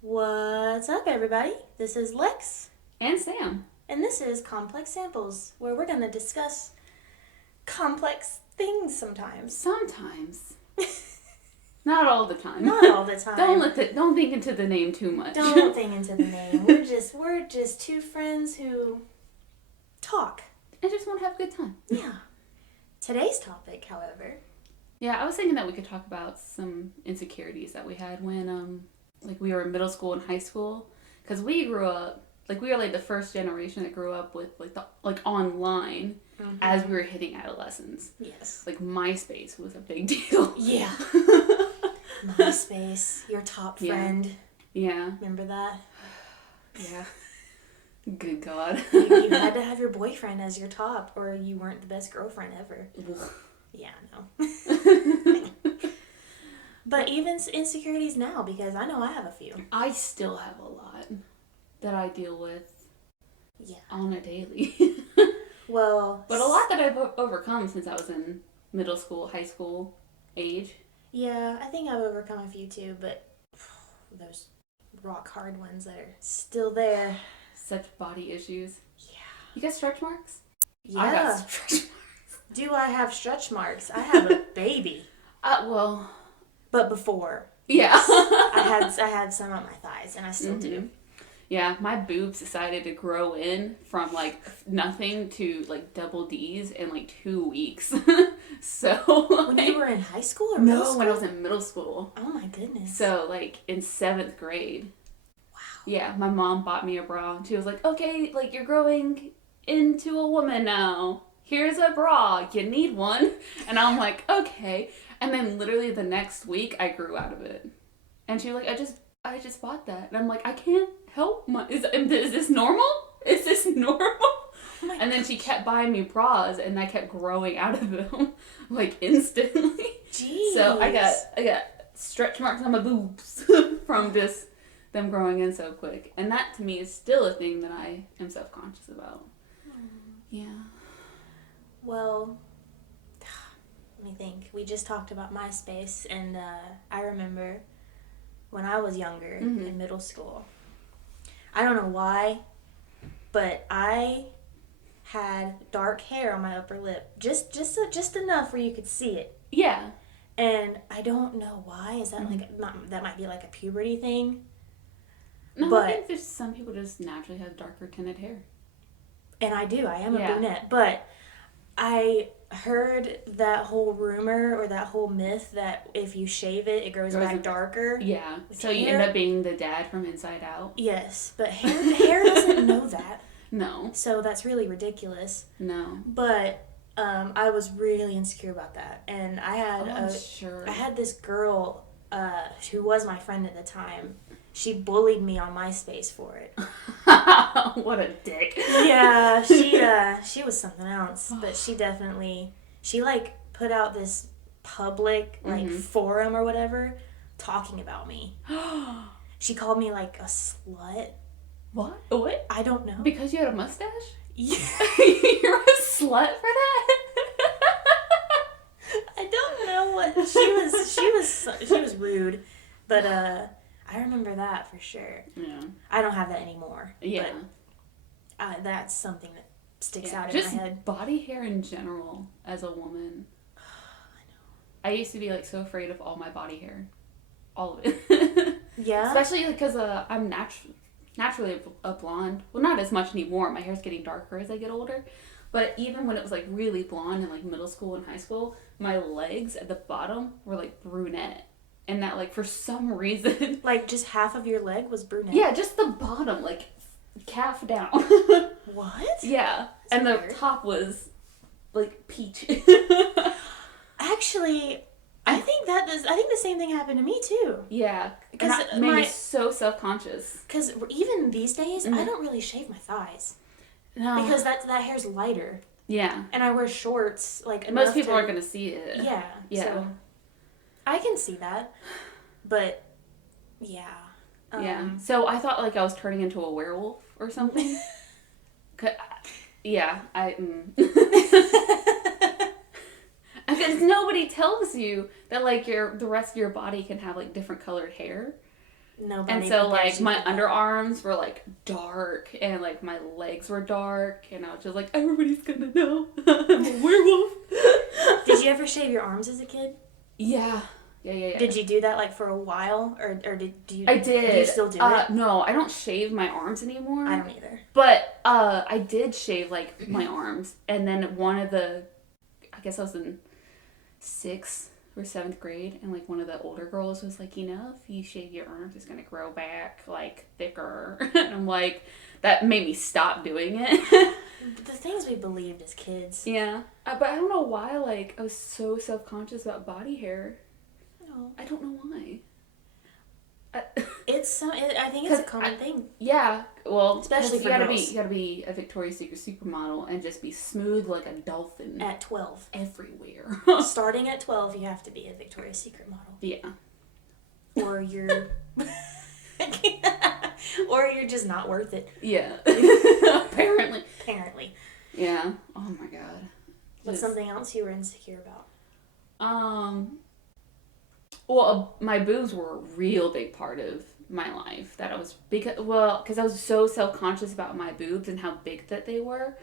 What's up, everybody? This is Lex, And Sam. and this is Complex Samples, where we're going to discuss complex things sometimes. Sometimes. Not all the time. Not all the time. Don't think into the name too much. Don't think into the name. We're just two friends who talk. I just want to have a good time. Yeah. Today's topic, however. Yeah, I was thinking that we could talk about some insecurities that we had when we were in middle school and high school, because we grew up we were the first generation that grew up with online as we were hitting adolescence. Yes. MySpace was a big deal. Yeah. MySpace, your top friend. Yeah. Remember that? Yeah. Good God. You had to have your boyfriend as your top, or you weren't the best girlfriend ever. Yeah, no. But even insecurities now, because I know I have a few. I still have a lot that I deal with on a daily. Well... But a lot that I've overcome since I was in middle school, high school age. Yeah, I think I've overcome a few too, but those rock hard ones that are still there. Such body issues. Yeah. You got stretch marks? Yeah. I got stretch marks. Do I have stretch marks? I have a baby. Well... But before. Yeah. I had some on my thighs, and I still do. Yeah, my boobs decided to grow in from nothing to double D's in 2 weeks. So when you were in high school or middle school? No, when I was in middle school. Oh my goodness. So in 7th grade. Wow. Yeah, my mom bought me a bra and she was like, "Okay, you're growing into a woman now. Here's a bra. You need one." And I'm like, "Okay." And then literally the next week I grew out of it. And she was like, I just bought that. And I'm like, I can't help is this normal? Is this normal? Oh and then she kept buying me bras and I kept growing out of them instantly. Jeez. So I got stretch marks on my boobs from just them growing in so quick. And that to me is still a thing that I am self-conscious about. Yeah. Well, let me think. We just talked about MySpace, and I remember when I was younger in middle school. I don't know why, but I had dark hair on my upper lip, just enough where you could see it. Yeah. And I don't know why. Is that that might be a puberty thing? No, but, I think there's some people just naturally have darker tinted hair. And I do. I am a brunette, but I heard that whole rumor or that whole myth that if you shave it, it grows back darker. Yeah. So you end up being the dad from Inside Out. Yes, but hair doesn't know that. No. So that's really ridiculous. No. But I was really insecure about that, and I had I had this girl who was my friend at the time. She bullied me on MySpace for it. What a dick. Yeah, she was something else, but she put out this public forum or whatever talking about me. She called me a slut. What? I don't know. Because you had a mustache? Yeah. You're a slut for that? I don't know what she was rude, but I remember that for sure. Yeah. I don't have that anymore. Yeah. But that's something that sticks out in my head. Just body hair in general as a woman. I know. I used to be so afraid of all my body hair. All of it. Yeah? Especially because I'm naturally a blonde. Well, not as much anymore. My hair's getting darker as I get older. But even when it was really blonde in middle school and high school, my legs at the bottom were brunette. And that for some reason... just half of your leg was brunette? Yeah, just the bottom, calf down. What? Yeah. That's and weird. The top was peach. Actually, I think the same thing happened to me too. Yeah. Because it made me so self-conscious. Because even these days, I don't really shave my thighs. No. Because that hair's lighter. Yeah. And I wear shorts, most people aren't going to see it. Yeah. Yeah. So I can see that. But, yeah. Yeah. So I thought I was turning into a werewolf or something. Yeah. Because nobody tells you that the rest of your body can have different colored hair. Nobody. And so, prepares like, you my for that. underarms were, like, dark, and, like, my legs were dark, and I was just like, everybody's gonna know I'm a werewolf. Did you ever shave your arms as a kid? Yeah. Did you do that, like, for a while, or do you? I did. Do you still do it? No, I don't shave my arms anymore. I don't either. But, I did shave, like, my arms, and then I guess I was in 6th or 7th grade, and, like, one of the older girls was like, if you shave your arms, it's gonna grow back, like, thicker. And I'm like, that made me stop doing it. The things we believed as kids. Yeah. But I don't know why, like, I was so self-conscious about body hair. No. I don't know why. I think it's a common thing. Yeah. Well, especially for girls. You gotta be a Victoria's Secret supermodel and just be smooth like a dolphin. At 12. Everywhere. Starting at 12, you have to be a Victoria's Secret model. Yeah. Or you're... or you're just not worth it. Yeah. Apparently. Yeah. Oh my god. What's something else you were insecure about? Well, my boobs were a real big part of my life. That I was because I was so self-conscious about my boobs and how big that they were,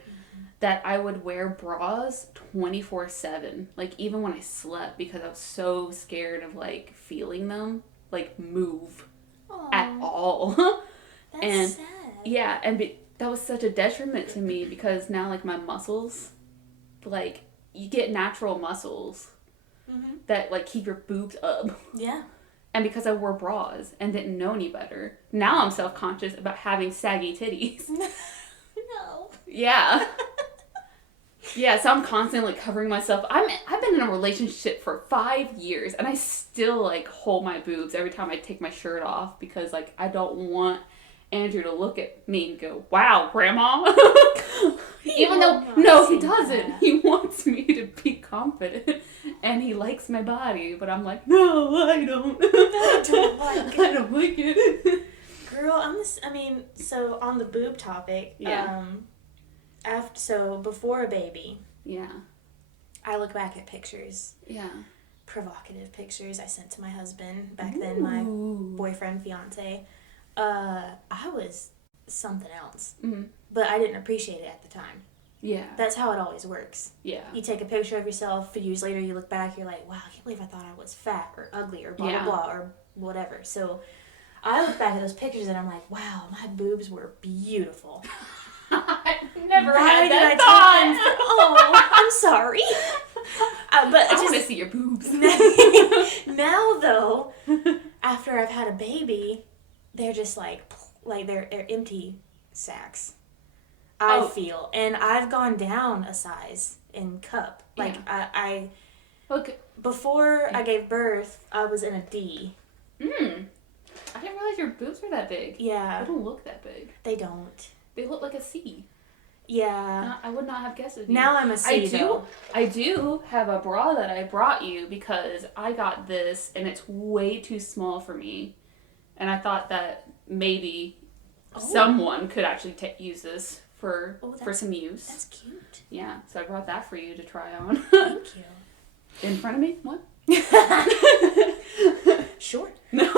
that I would wear bras 24/7, like even when I slept, because I was so scared of like feeling them like move at all. That's sad. Yeah, and that was such a detriment to me, because now like my muscles, like you get natural muscles that like keep your boobs up. Yeah. And because I wore bras and didn't know any better, now I'm self-conscious about having saggy titties. No. Yeah. Yeah, so I'm constantly covering myself. I've been in a relationship for 5 years, and I still like hold my boobs every time I take my shirt off, because like I don't want Andrew to look at me and go, "Wow, grandma." Even though he doesn't. That. He wants me to be confident, and he likes my body, but I'm like, no, I don't. I don't like it. I don't like it. Girl, so on the boob topic, so before a baby, I look back at pictures, provocative pictures I sent to my husband back then, my boyfriend, fiance. I was something else, but I didn't appreciate it at the time. Yeah, that's how it always works. Yeah, you take a picture of yourself, a few years later you look back, you're like, wow, I can't believe I thought I was fat or ugly or blah blah blah or whatever. So I look back at those pictures and I'm like, wow, my boobs were beautiful. I never had that thought. Oh, I'm sorry. But I want to see your boobs. Now though, after I've had a baby, they're just like they're empty sacks. I feel, and I've gone down a size in cup. Like I before I gave birth, I was in a D. I didn't realize your boobs were that big. Yeah, they don't look that big. They don't. They look like a C. Yeah. I would not have guessed it. Now I'm a C, I do have a bra that I brought you, because I got this and it's way too small for me. And I thought that maybe someone could actually use this for some use. That's cute. Yeah, so I brought that for you to try on. Thank you. In front of me? What? Sure. No.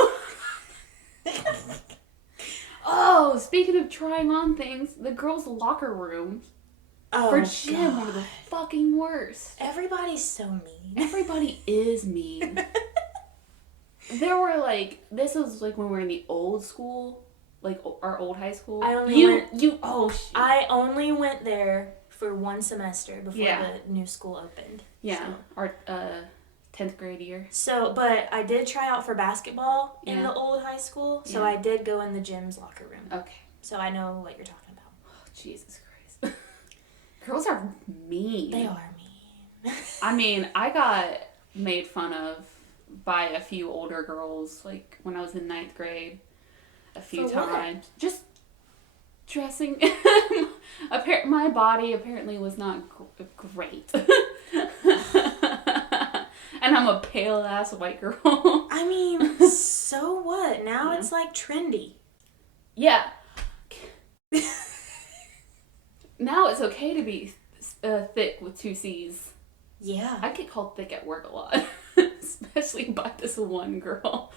Oh, speaking of trying on things, the girls' locker rooms for gym are the fucking worst. Everybody's so mean. Everybody is mean. There were this was when we were in the old school, our old high school. I only went there for one semester before the new school opened. Yeah, so. Our 10th grade year. So, but I did try out for basketball in the old high school, so I did go in the gym's locker room. Okay. So I know what you're talking about. Oh, Jesus Christ. Girls are mean. They are mean. I got made fun of by a few older girls, when I was in 9th grade, a few times. What? Just dressing. My body apparently was not great. And I'm a pale-ass white girl. So what? Now it's, trendy. Yeah. Now it's okay to be thick with 2 C's. Yeah. I get called thick at work a lot. Especially by this one girl.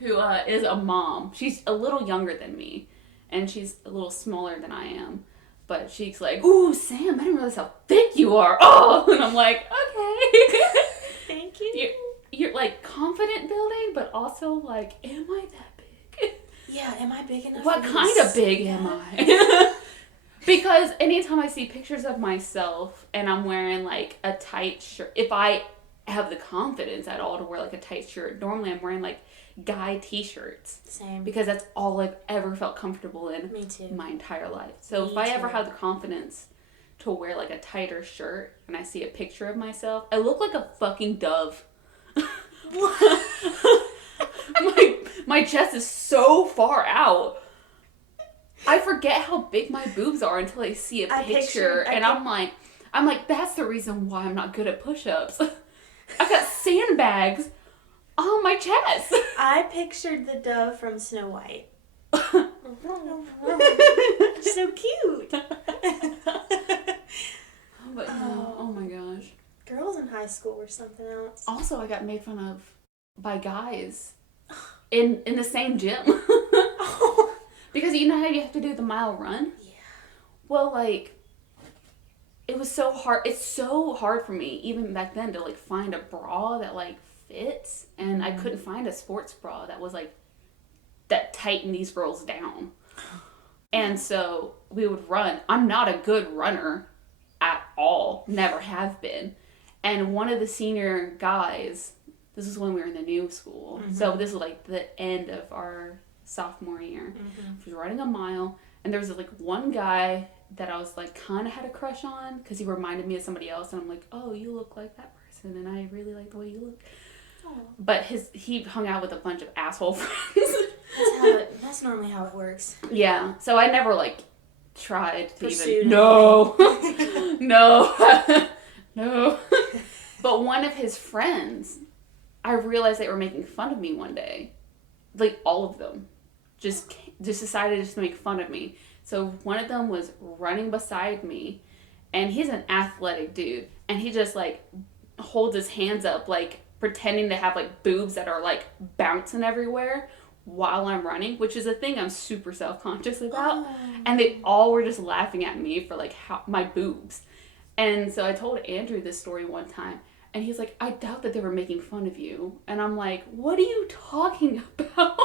who is a mom. She's a little younger than me, and she's a little smaller than I am. But she's like, "Ooh, Sam, I didn't realize how thick you are." Oh, and I'm like, "Okay." Thank you. You're like confident building, but also like, am I that big? Yeah, am I big enough? What kind of big am I? Because anytime I see pictures of myself and I'm wearing like a tight shirt, if I have the confidence at all to wear like a tight shirt, normally I'm wearing like guy t-shirts. Same. Because that's all I've ever felt comfortable in. Me too. My entire life. So if I ever have the confidence to wear like a tighter shirt and I see a picture of myself, I look like a fucking dove. my chest is so far out. I forget how big my boobs are until I see a picture, and I'm like, that's the reason why I'm not good at push-ups. I've got sandbags on my chest. I pictured the dove from Snow White. So cute. But no, oh my gosh. Girls in high school were something else. Also, I got made fun of by guys in the same gym. Because you know how you have to do the mile run? Yeah. Well, like, it was so hard. It's so hard for me, even back then, to, like, find a bra that, like, fits. And I couldn't find a sports bra that was, like, that tightened these girls down. And so we would run. I'm not a good runner at all. Never have been. And one of the senior guys, this is when we were in the new school. Mm-hmm. So this was, like, the end of our sophomore year. Mm-hmm. I was running a mile, and there was like one guy that I was like kind of had a crush on because he reminded me of somebody else, and I'm like, oh, you look like that person, and I really like the way you look. Aww. But he hung out with a bunch of asshole friends. That's normally how it works. Yeah, so I never like tried to Pursued no. No. But one of his friends, I realized they were making fun of me one day, like all of them. Just decided just to make fun of me. So one of them was running beside me, and he's an athletic dude, and he just like holds his hands up like pretending to have like boobs that are like bouncing everywhere while I'm running, which is a thing I'm super self-conscious about. Oh. And they all were just laughing at me for like my boobs. And so I told Andrew this story one time, and he's like, I doubt that they were making fun of you. And I'm like, what are you talking about?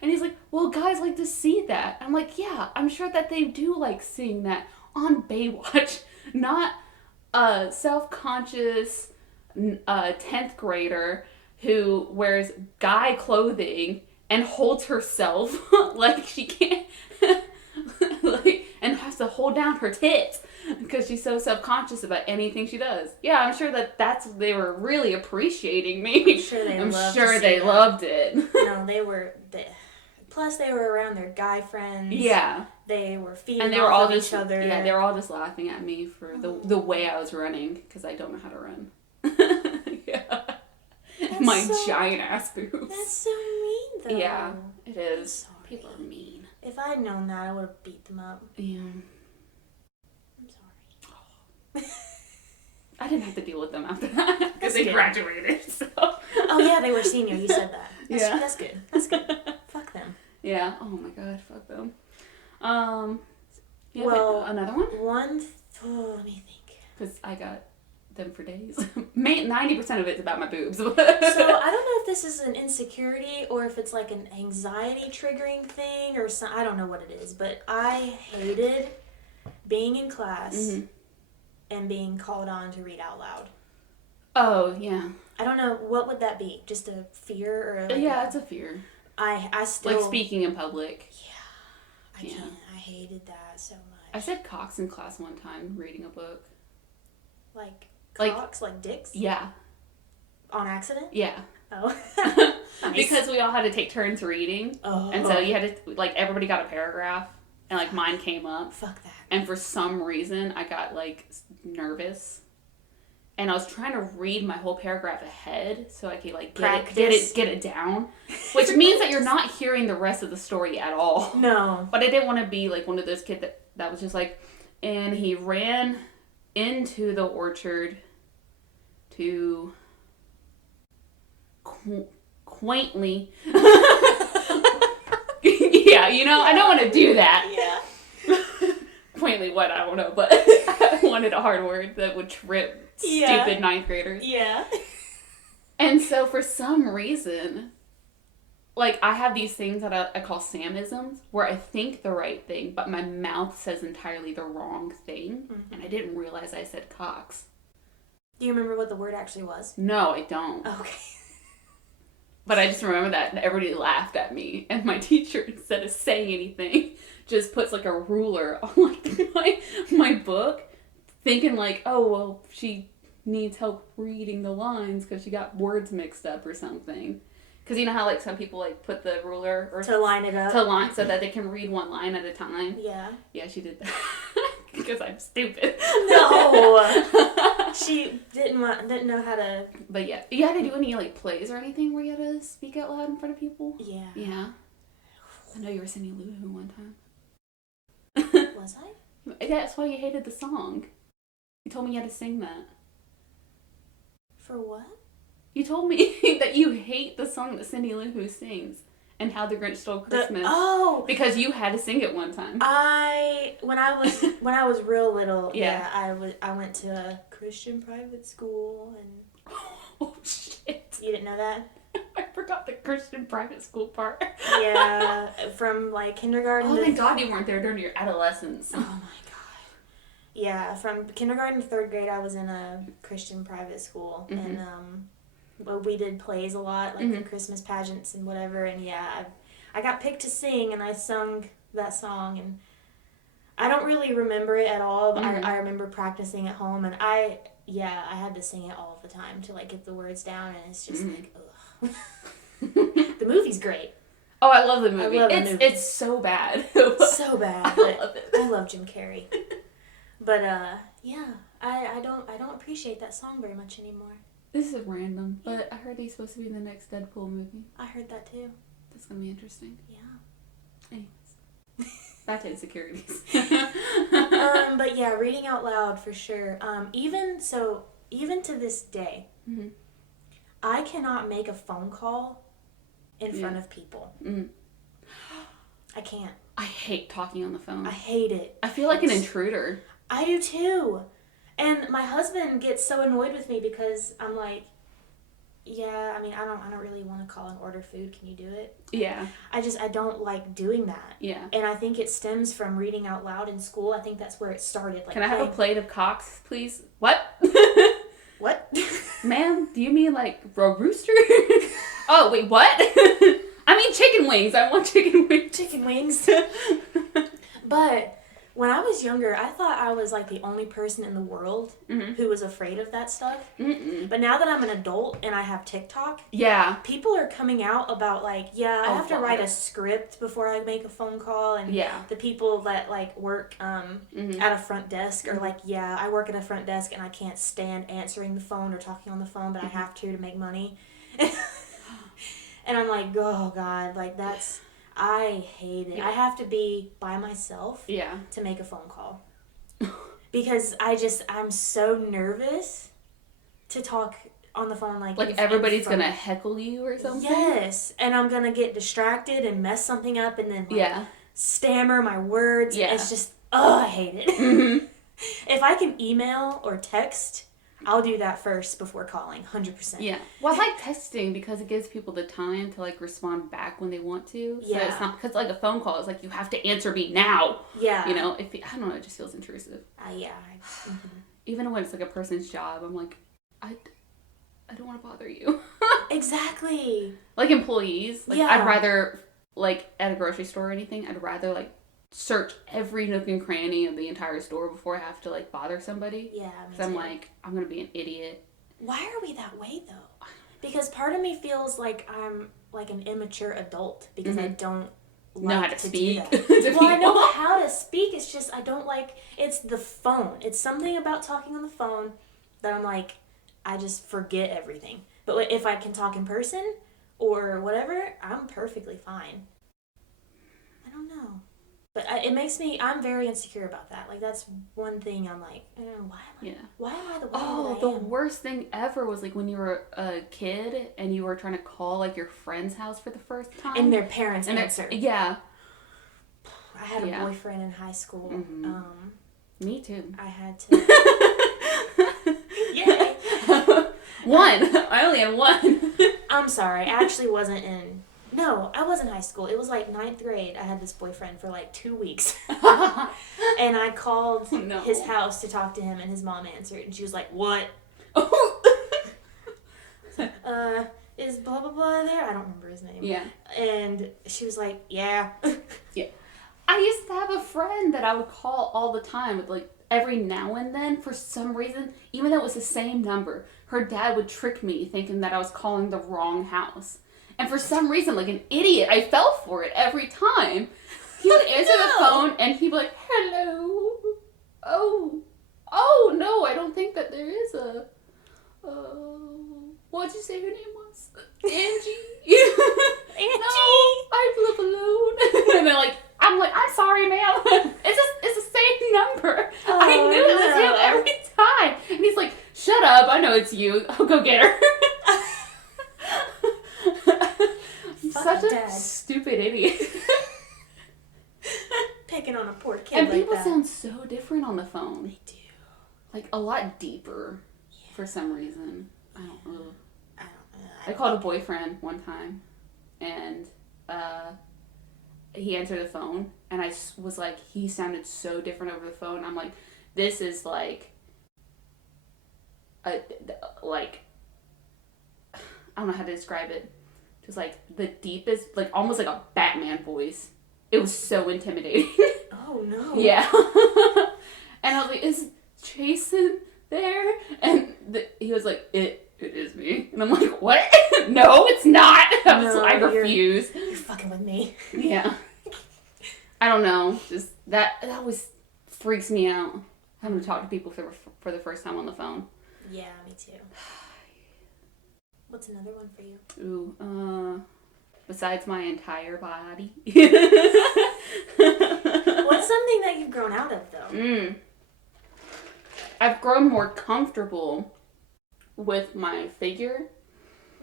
And he's like, well, guys like to see that. I'm like, yeah, I'm sure that they do like seeing that on Baywatch. Not a self-conscious 10th grader who wears guy clothing and holds herself like she can't, like, and has to hold down her tits because she's so self-conscious about anything she does. Yeah, I'm sure they were really appreciating me. I'm sure they loved it. No, plus they were around their guy friends. Yeah. They were feeding and they were all each other. Yeah, they were all just laughing at me for the way I was running because I don't know how to run. Yeah. My giant ass boobs. That's so mean, though. Yeah, it is. People are mean. If I'd known that, I would have beat them up. Yeah. I'm sorry. I didn't have to deal with them after that because they graduated. So. Oh yeah, they were senior. You said that. That's good. That's good. Fuck them. Yeah. Oh my god. Fuck them. Well, another one. Let me think. Because I got them for days. 90% of it's about my boobs. So I don't know if this is an insecurity or if it's like an anxiety triggering thing or I don't know what it is, but I hated being in class and being called on to read out loud. Oh, yeah. I don't know, what would that be? Just a fear or it's a fear. I still like speaking in public. Yeah. I can't. I hated that so much. I said cocks in class one time reading a book. Like cocks, like dicks? Yeah. On accident? Yeah. Oh. Nice. Because we all had to take turns reading. Oh. And so you had to, like, everybody got a paragraph. And, like, mine came up. Fuck that. And for some reason, I got, like, nervous. And I was trying to read my whole paragraph ahead so I could, like, get it down. Which means that you're not hearing the rest of the story at all. No. But I didn't want to be, like, one of those kids that was just like, and he ran into the orchard to quaintly. Yeah, you know, I don't want to do that. Yeah. Quaintly what? I don't know, but I wanted a hard word that would trip stupid 9th graders. Yeah. And so for some reason, like, I have these things that I call Samisms, where I think the right thing, but my mouth says entirely the wrong thing, and I didn't realize I said cocks. Do you remember what the word actually was? No, I don't. Okay. But I just remember that, and everybody laughed at me, and my teacher, instead of saying anything, just puts, like, a ruler on, like, my book, thinking, like, oh, well, she needs help reading the lines because she got words mixed up or something. Because you know how, like, some people, like, put the ruler or to line it up. To line so that they can read one line at a time. Yeah. Yeah, she did that. Because I'm stupid. No. She didn't know how to... But yeah. You had to do any, like, plays or anything where you had to speak out loud in front of people? Yeah. Yeah. I know you were singing Lulu one time. Was I? Yeah, that's why you hated the song. You told me you had to sing that. For what? You told me that you hate the song that Cindy Lou Who sings and How the Grinch Stole Christmas. Because you had to sing it one time. When I was real little, I went to a Christian private school and oh shit. You didn't know that? I forgot the Christian private school part. Yeah, from like kindergarten. Oh my god, you weren't there during your adolescence. Oh my god. Yeah, from kindergarten to 3rd grade, I was in a Christian private school, and we did plays a lot, like the Christmas pageants and whatever. And yeah, I got picked to sing, and I sung that song, and I don't really remember it at all. But I remember practicing at home, and I had to sing it all the time to like get the words down, and it's just like, ugh. The movie's great. Oh, I love the movie. I love the movie. It's so bad. So bad. I love it. I love Jim Carrey. But yeah, I don't appreciate that song very much anymore. This is random, but I heard he's supposed to be in the next Deadpool movie. I heard that too. That's gonna be interesting. Yeah. Anyways, back to Insecurities. But yeah, reading out loud for sure. Even to this day, I cannot make a phone call in front of people. I can't. I hate talking on the phone. I hate it. I feel like an intruder. I do too. And my husband gets so annoyed with me because I'm like, yeah, I mean, I don't really want to call and order food. Can you do it? Yeah. I don't like doing that. Yeah. And I think it stems from reading out loud in school. I think that's where it started. Like, can I have a plate of cocks, please? What? What? Ma'am, do you mean like a rooster? Oh, wait, what? I mean chicken wings. I want chicken wings. Chicken wings. But when I was younger, I thought I was like the only person in the world who was afraid of that stuff. But now that I'm an adult and I have TikTok, people are coming out about like, I have to write a script before I make a phone call, and the people that like work at a front desk are like, I work at a front desk and I can't stand answering the phone or talking on the phone, but I have to make money. And I'm like, oh God, like I hate it. I have to be by myself to make a phone call. Because I'm so nervous to talk on the phone like everybody's going to heckle you or something? Yes. And I'm going to get distracted and mess something up and then stammer my words. Yeah. It's just, I hate it. If I can email or text, I'll do that first before calling, 100%. Yeah. Well, I like texting because it gives people the time to, like, respond back when they want to. So it's not, because, like, a phone call is like, you have to answer me now. Yeah. You know, I don't know, it just feels intrusive. Even when it's, like, a person's job, I'm like, I don't want to bother you. Exactly. Like, employees. Like, I'd rather, like, at a grocery store or anything, I'd rather, like, search every nook and cranny of the entire store before I have to like bother somebody. Yeah, because I'm like, I'm gonna be an idiot. Why are we that way though? Because part of me feels like I'm like an immature adult because I don't know how to speak. Do that. Well, I know how to speak. It's just I don't like. It's the phone. It's something about talking on the phone that I'm like, I just forget everything. But if I can talk in person or whatever, I'm perfectly fine. I don't know. But it makes me, I'm very insecure about that. Like, that's one thing I'm like, why am I the way that I am? The worst thing ever was, like, when you were a kid and you were trying to call, like, your friend's house for the first time. And their parents answered. Yeah. I had a boyfriend in high school. Mm-hmm. Me too. I had to... Yay! One. I only had one. I'm sorry. I actually wasn't in... No, I was in high school. It was like 9th grade. I had this boyfriend for like 2 weeks. And I called his house to talk to him, and his mom answered. And she was like, what? Is blah, blah, blah there? I don't remember his name. Yeah. And she was like, yeah. Yeah. I used to have a friend that I would call all the time, with like every now and then, for some reason, even though it was the same number, her dad would trick me thinking that I was calling the wrong house. And for some reason, like an idiot, I fell for it every time. He would answer the phone and he'd be like, hello. Oh, no, I don't think that there is a, what'd you say her name was? Angie. Angie. No, I live alone. And they're like, I'm sorry, ma'am. It's the same number. Oh, I knew it was him every time. And he's like, shut up. I know it's you. I'll go get her. Such a stupid idiot. Picking on a poor kid and like people that. sound so different on the phone. They do. Like, a lot deeper for some reason. I don't know. I called a boyfriend one time, and he answered the phone, and I was like, he sounded so different over the phone. I'm like, this is like, I don't know how to describe it. Just like the deepest, like almost like a Batman voice. It was so intimidating. Oh no. Yeah. And I was like, is Jason there? And he was like, it is me. And I'm like, what? No, it's not. I refuse. You're fucking with me. Yeah. I don't know. Just that always freaks me out. Having to talk to people for the first time on the phone. Yeah, me too. What's another one for you? Ooh, besides my entire body. What's something that you've grown out of, though? I've grown more comfortable with my figure.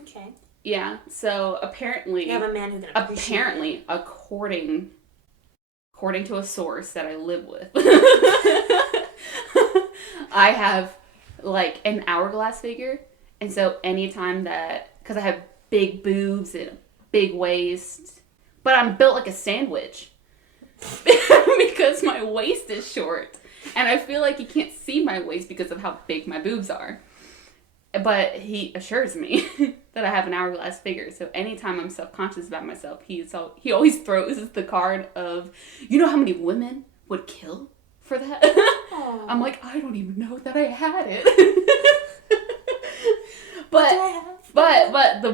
Okay. Yeah, so apparently... You have a man who can appreciate Apparently, according to a source that I live with, I have, like, an hourglass figure. And so anytime that... Because I have big boobs and a big waist. But I'm built like a sandwich. Because my waist is short. And I feel like you can't see my waist because of how big my boobs are. But he assures me that I have an hourglass figure. So anytime I'm self-conscious about myself, he always throws the card of, you know how many women would kill for that? Aww. I'm like, I don't even know that I had it. But the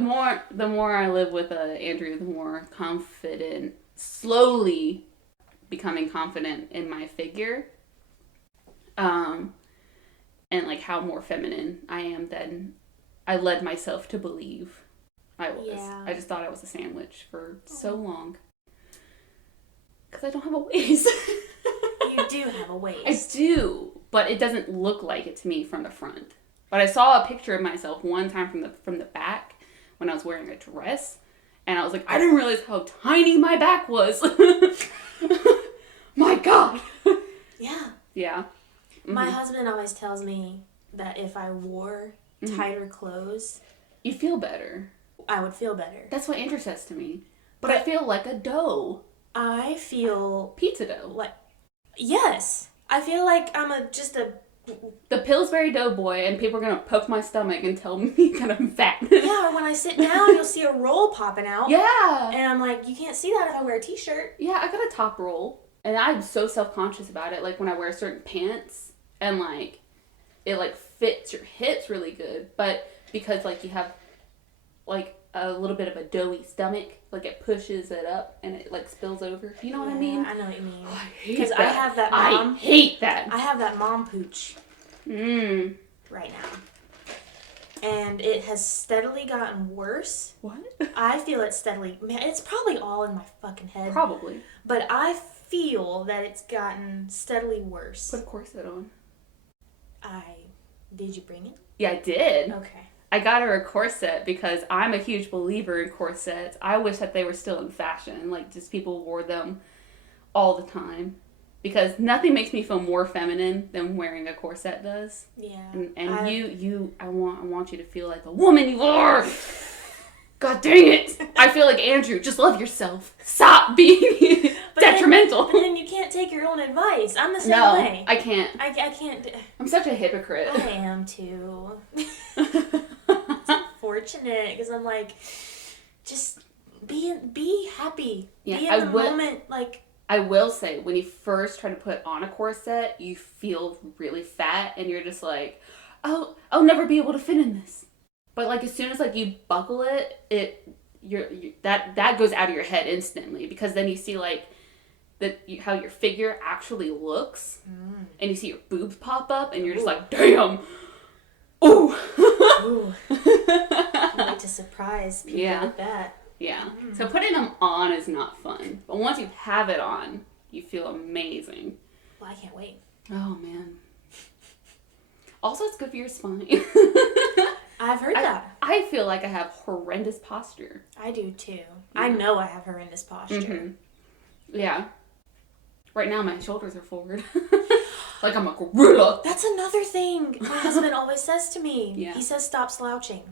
more I live with Andrew, the more confident, slowly becoming confident in my figure. And like how more feminine I am than I led myself to believe I was. Yeah. I just thought I was a sandwich for so long. Because I don't have a waist. You do have a waist. I do, but it doesn't look like it to me from the front. But I saw a picture of myself one time from the back when I was wearing a dress, and I was like, I didn't realize how tiny my back was. My God. Yeah. Yeah. Mm-hmm. My husband always tells me that if I wore tighter clothes, you feel better. I would feel better. That's what Andrew says to me. But I feel like a dough. I feel Pizza dough. like, yes, I feel like I'm the Pillsbury Doughboy, and people are gonna poke my stomach and tell me that I'm fat. Yeah, or when I sit down, you'll see a roll popping out. Yeah. And I'm like, you can't see that if I wear a t-shirt. Yeah, I got a top roll. And I'm so self-conscious about it. Like, when I wear certain pants, and, like, it, like, fits your hips really good. But because, like, you have, like, a little bit of a doughy stomach, like, it pushes it up, and it, like, spills over. You know what I mean? I know what you mean. Oh, I hate Because that. I have that mom. I hate that. I have that mom pooch Mm. right now. and it has steadily gotten worse. What? I feel it steadily. Man, it's probably all in my fucking head. Probably. But I feel that it's gotten steadily worse. Put a corset on. Did you bring it? Yeah, I did. Okay. I got her a corset because I'm a huge believer in corsets. I wish that they were still in fashion. Like, just people wore them all the time. Because nothing makes me feel more feminine than wearing a corset does. Yeah. And I want you to feel like the woman you are. God dang it! I feel like Andrew. Just love yourself. Stop being detrimental. But then you can't take your own advice. I'm the same way. I can't. I can't. I'm such a hypocrite. I am too. It's unfortunate because I'm like, just be happy. Yeah, be in the moment. Like, I will say, when you first try to put on a corset, you feel really fat, and you're just like, oh, I'll never be able to fit in this. But like as soon as like you buckle it, that goes out of your head instantly, because then you see like how your figure actually looks, and you see your boobs pop up, and you're just like, damn, ooh. I like to surprise people like that. Yeah. So putting them on is not fun, but once you have it on, you feel amazing. Well, I can't wait. Oh man. Also, it's good for your spine. I've heard that. I feel like I have horrendous posture. I do too. Yeah. Yeah. I know I have horrendous posture. Mm-hmm. Yeah. Right now, my shoulders are forward. Like I'm a gorilla. That's another thing my husband always says to me. Yeah. He says, stop slouching.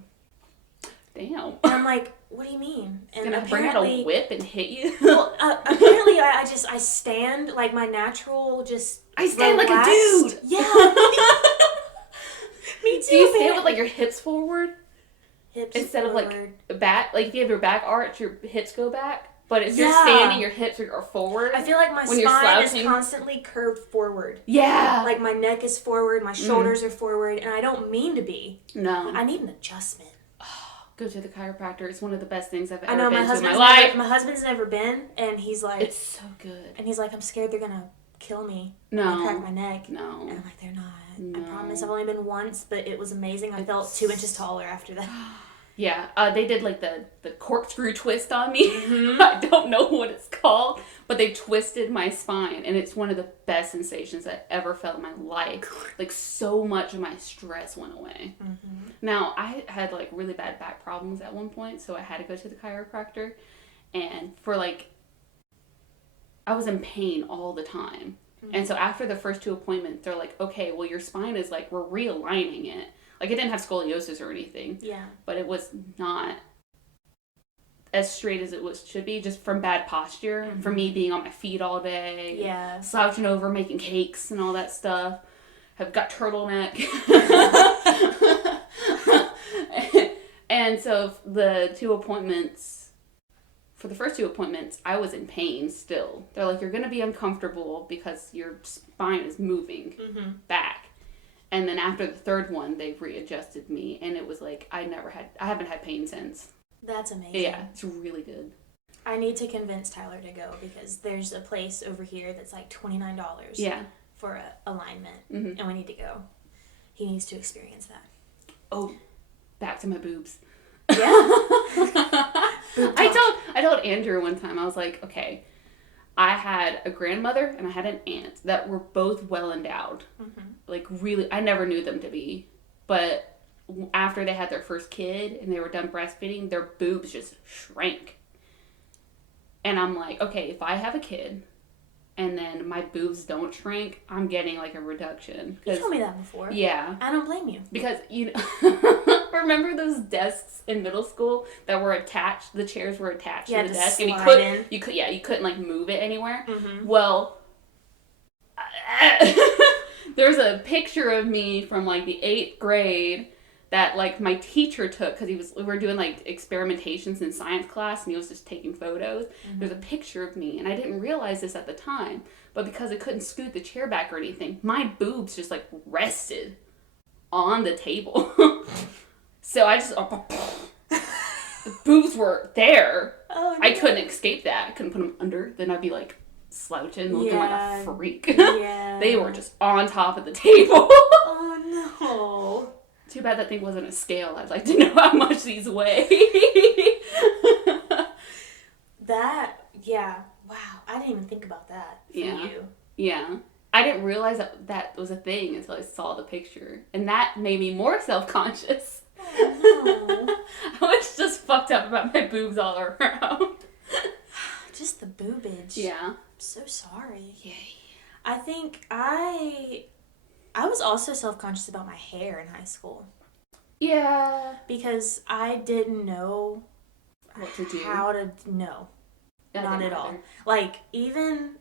Damn. And I'm like, what do you mean? He's gonna bring out a whip and hit you? Well, apparently I stand like my natural just I stand relaxed. Like a dude. Yeah. Me too. Do you stand with like your hips forward? Hips instead forward. Of like back? Like if you have your back arch, your hips go back. But if you're standing, your hips are forward. I feel like my spine is constantly curved forward. Yeah. Like my neck is forward, my shoulders are forward, and I don't mean to be. No. I need an adjustment. Go to the chiropractor. It's one of the best things I've ever been to in my life. My husband's never been, and he's like... It's so good. And he's like, I'm scared they're going to kill me. No. And crack my neck. No. And I'm like, they're not. No. I promise. I've only been once, but it was amazing. I felt 2 inches taller after that. Yeah. They did like the corkscrew twist on me. Mm-hmm. I don't know what it's called, but they twisted my spine, and it's one of the best sensations I ever felt in my life. Like so much of my stress went away. Mm-hmm. Now, I had like really bad back problems at one point, so I had to go to the chiropractor, and for like, I was in pain all the time. Mm-hmm. And so after the first 2 appointments, they're like, okay, well your spine is like, we're realigning it. Like, it didn't have scoliosis or anything. Yeah. But it was not as straight as it should be, just from bad posture. Mm-hmm. For me being on my feet all day. Yeah. Slouching over, making cakes and all that stuff. I've got turtleneck. And so the 2 appointments, for the first 2 appointments, I was in pain still. They're like, you're going to be uncomfortable because your spine is moving back. And then after the 3rd one, they readjusted me, and it was like I haven't had pain since. That's amazing. Yeah, it's really good. I need to convince Tyler to go because there's a place over here that's like $29 for an alignment, and we need to go. He needs to experience that. Oh, back to my boobs. Yeah. I told Andrew one time, I was like, okay, I had a grandmother and I had an aunt that were both well endowed. Mm-hmm. Like really, I never knew them to be. But after they had their first kid and they were done breastfeeding, their boobs just shrank. And I'm like, okay, if I have a kid and then my boobs don't shrink, I'm getting like a reduction. You told me that before. Yeah. I don't blame you. Because, you know, remember those desks in middle school that were attached, the chairs were attached to the desk, and you couldn't like move it anywhere? Mm-hmm. Well, there's a picture of me from like the 8th grade that like my teacher took because we were doing like experimentations in science class, and he was just taking photos. Mm-hmm. There's a picture of me, and I didn't realize this at the time, but because I couldn't scoot the chair back or anything, my boobs just like rested on the table. So I just the boobs were there. Oh, no. I couldn't escape that. I couldn't put them under. Then I'd be like slouching, looking like a freak. Yeah. They were just on top of the table. Oh no. Too bad that thing wasn't a scale. I'd like to know how much these weigh. Yeah. Wow. I didn't even think about that for you. Yeah. I didn't realize that was a thing until I saw the picture. And that made me more self-conscious. Oh, no. I was just fucked up about my boobs all around. Just the boobage. Yeah. I'm so sorry. Yay. I think I was also self-conscious about my hair in high school. Yeah. Because I didn't know what to do. How to know. Not at all. Like, even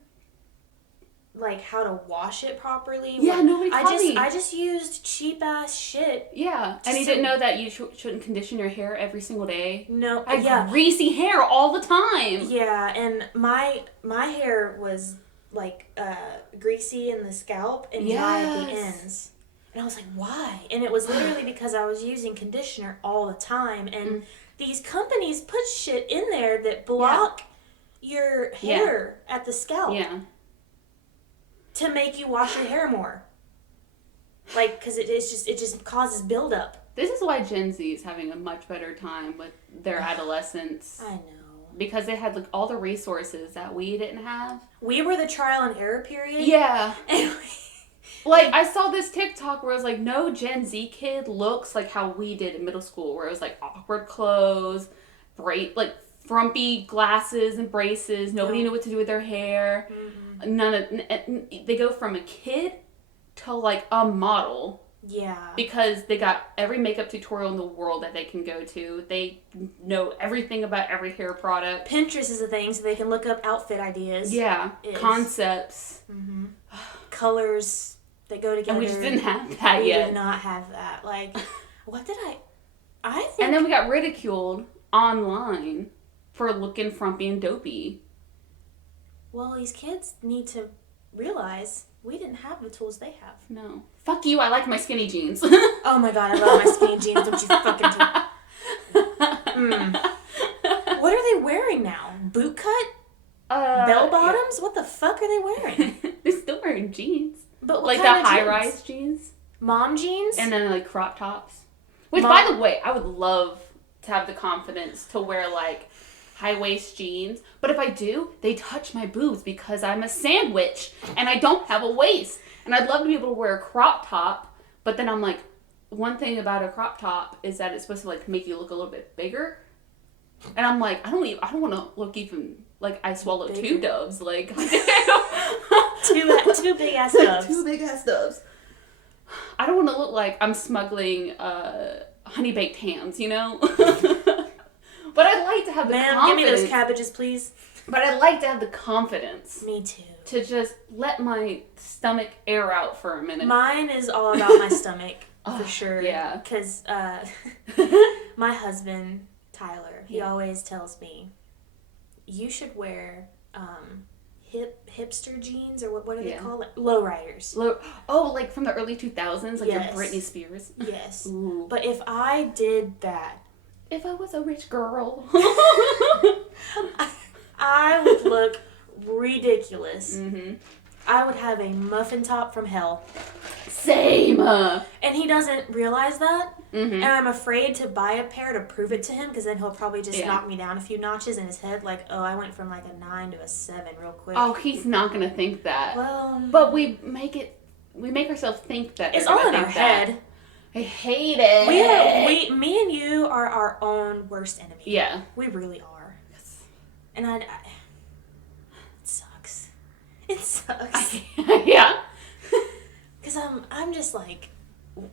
like how to wash it properly. Yeah, nobody taught me. I just used cheap ass shit. Yeah, and you didn't know that you shouldn't condition your hair every single day. No, I had greasy hair all the time. Yeah, and my hair was like greasy in the scalp and dry at the ends. And I was like, why? And it was literally because I was using conditioner all the time, and these companies put shit in there that block your hair at the scalp. Yeah. To make you wash your hair more. Like, because it just causes buildup. This is why Gen Z is having a much better time with their adolescence. I know. Because they had like all the resources that we didn't have. We were the trial and error period. Yeah. Like, I saw this TikTok where it was like, no Gen Z kid looks like how we did in middle school, where it was like awkward clothes, like frumpy glasses and braces. Nobody knew what to do with their hair. Mm-hmm. They go from a kid to like a model. Yeah. Because they got every makeup tutorial in the world that they can go to. They know everything about every hair product. Pinterest is a thing, so they can look up outfit ideas. Yeah. Concepts. Mm-hmm. Colors that go together. And we just didn't have that yet. We did not have that. Like, what did I think... And then we got ridiculed online for looking frumpy and dopey. Well, these kids need to realize we didn't have the tools they have. No. Fuck you, I like my skinny jeans. Oh my god, I love my skinny jeans. Don't you fucking What are they wearing now? Boot cut? Bell bottoms? Yeah. What the fuck are they wearing? They're still wearing jeans. But like the high-rise jeans? Mom jeans? And then like crop tops. Which, by the way, I would love to have the confidence to wear like high-waist jeans. But if I do, they touch my boobs because I'm a sandwich and I don't have a waist. And I'd love to be able to wear a crop top, but then I'm like, one thing about a crop top is that it's supposed to like make you look a little bit bigger. And I'm like, I don't want to look even like I swallowed bigger. 2 doves. Like, two big ass doves. 2 big ass doves. I don't want to look like I'm smuggling honey baked hams, you know? But I'd like to have the confidence. Give me those cabbages, please. But I'd like to have the confidence. Me too. To just let my stomach air out for a minute. Mine is all about my stomach, for sure. Yeah. Because my husband, Tyler, he always tells me, you should wear hipster jeans, or what do they call it? Lowriders. Like from the early 2000s, like your Britney Spears. Yes. Ooh. But if I did that, if I was a rich girl, I would look ridiculous. Mm-hmm. I would have a muffin top from hell. Same. And he doesn't realize that. Mm-hmm. And I'm afraid to buy a pair to prove it to him, because then he'll probably just knock me down a few notches in his head. Like, oh, I went from like a 9 to a 7 real quick. Oh, he's not going to think that. Well, but we make ourselves think that. It's all in our head. I hate it. Me and you are our own worst enemy. Yeah. We really are. And it sucks. It sucks. Yeah. Because I'm just like,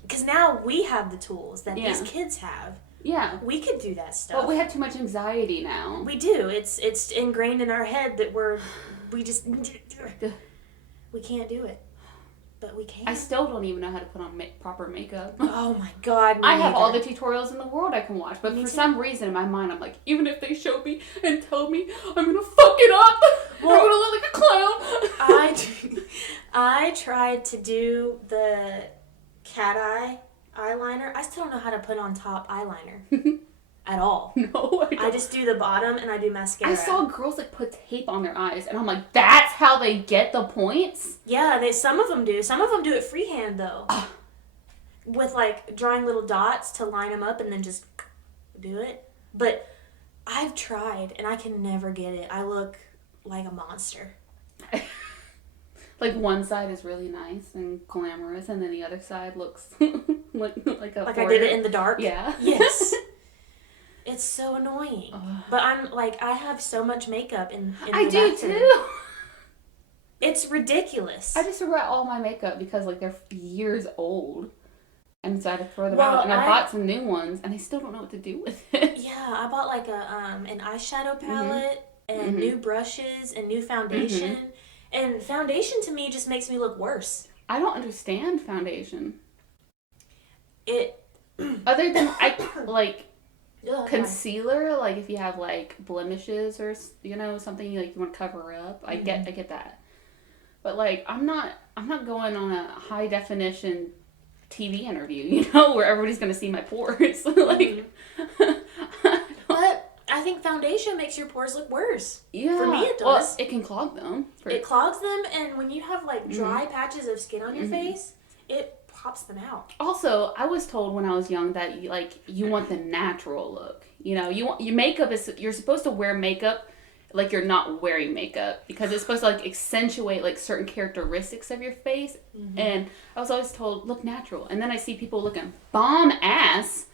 because now we have the tools that these kids have. Yeah. We could do that stuff. But we have too much anxiety now. We do. It's ingrained in our head that we can't do it. But we can. I still don't even know how to put on proper makeup. Oh my god, I have all the tutorials in the world I can watch, but for some reason in my mind I'm like, even if they show me and tell me, I'm gonna fuck it up. Well, I'm gonna look like a clown. I tried to do the cat eye eyeliner. I still don't know how to put on top eyeliner. At all. No, I don't. I just do the bottom and I do mascara. I saw girls like put tape on their eyes, and I'm like, that's how they get the points? Yeah, some of them do. Some of them do it freehand though. with like drawing little dots to line them up and then just do it. But I've tried and I can never get it. I look like a monster. Like one side is really nice and glamorous, and then the other side looks like a like I did it in the dark. Yeah. Yes. It's so annoying. But I'm like, I have so much makeup in I the do bathroom. too. It's ridiculous. I just regret all my makeup because like they're years old, and so I had to throw them Well, out. And I bought some new ones, and I still don't know what to do with it. Yeah, I bought like an eyeshadow palette and new brushes and new foundation. And foundation to me just makes me look worse. I don't understand foundation. It other than I like Ugh, concealer, like if you have like blemishes or something like you want to cover up. I get that. But like I'm not going on a high definition TV interview, where everybody's gonna see my pores. Like, but I think foundation makes your pores look worse. Yeah, for me it does. Well, it can clog them. It clogs them, and when you have like dry patches of skin on your face, it pops them out. Also, I was told when I was young that you want the natural look. Your makeup you're supposed to wear makeup like you're not wearing makeup because it's supposed to like accentuate like certain characteristics of your face. And I was always told look natural, and then I see people looking bomb ass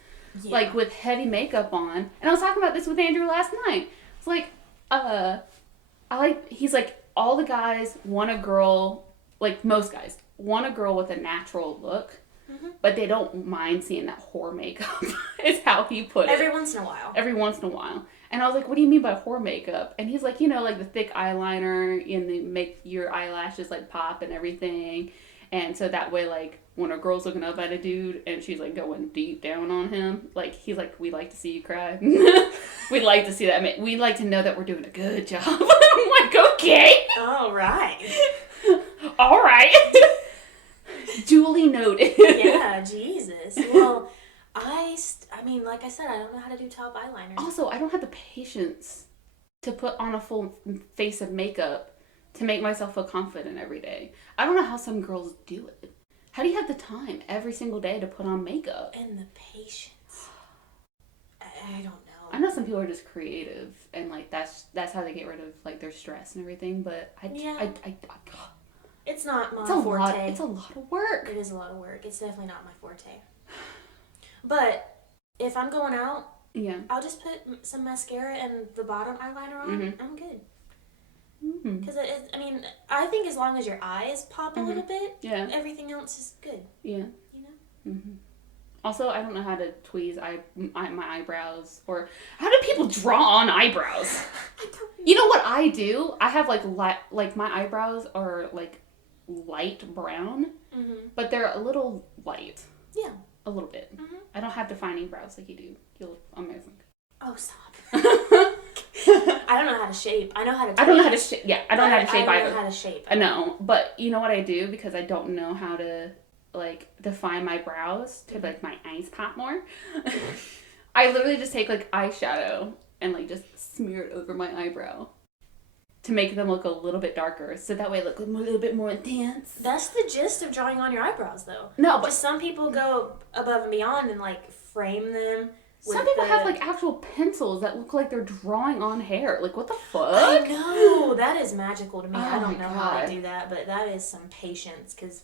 like with heavy makeup on, and I was talking about this with Andrew last night. It's like he's like all the guys want a girl, like most guys want a girl with a natural look. But they don't mind seeing that whore makeup, is how he put it. Every once in a while. And I was like, what do you mean by whore makeup? And he's like, like the thick eyeliner and they make your eyelashes like pop and everything. And so that way, like, when a girl's looking up at a dude and she's like going deep down on him, like, he's like, we like to see you cry. We'd like to see that. We'd like to know that we're doing a good job. I'm like, okay. All right. All right. Duly noted. Yeah, Jesus. Well, I mean, like I said, I don't know how to do top eyeliner. Also, I don't have the patience to put on a full face of makeup to make myself feel confident every day. I don't know how some girls do it. How do you have the time every single day to put on makeup? And the patience. I don't know. I know some people are just creative and like that's how they get rid of like their stress and everything, but it's not my forte. It's a lot of work. It is a lot of work. It's definitely not my forte. But if I'm going out, I'll just put some mascara and the bottom eyeliner on. I'm good. Because I think as long as your eyes pop a little bit, everything else is good. Yeah. Also, I don't know how to tweeze my eyebrows, or how do people draw on eyebrows? I don't know. You know what I do? I have like my eyebrows are like light brown, but they're a little light. Yeah. A little bit. I don't have defining brows like you do. You look amazing. Oh, stop. I don't know how to shape. I know how to tweeze. I don't know how to shape. Yeah, I don't know how to shape either. I don't know how to shape. I know, but you know what I do? Because I don't know how to like define my brows to like my eyes pop more. I literally just take like eyeshadow and like just smear it over my eyebrow to make them look a little bit darker, so that way it looks a little bit more intense. That's the gist of drawing on your eyebrows, though. No, but some people go above and beyond and like frame them. Some people have like actual pencils that look like they're drawing on hair. Like, what the fuck? I know, that is magical to me. Oh I don't know how they do that, but that is some patience. Because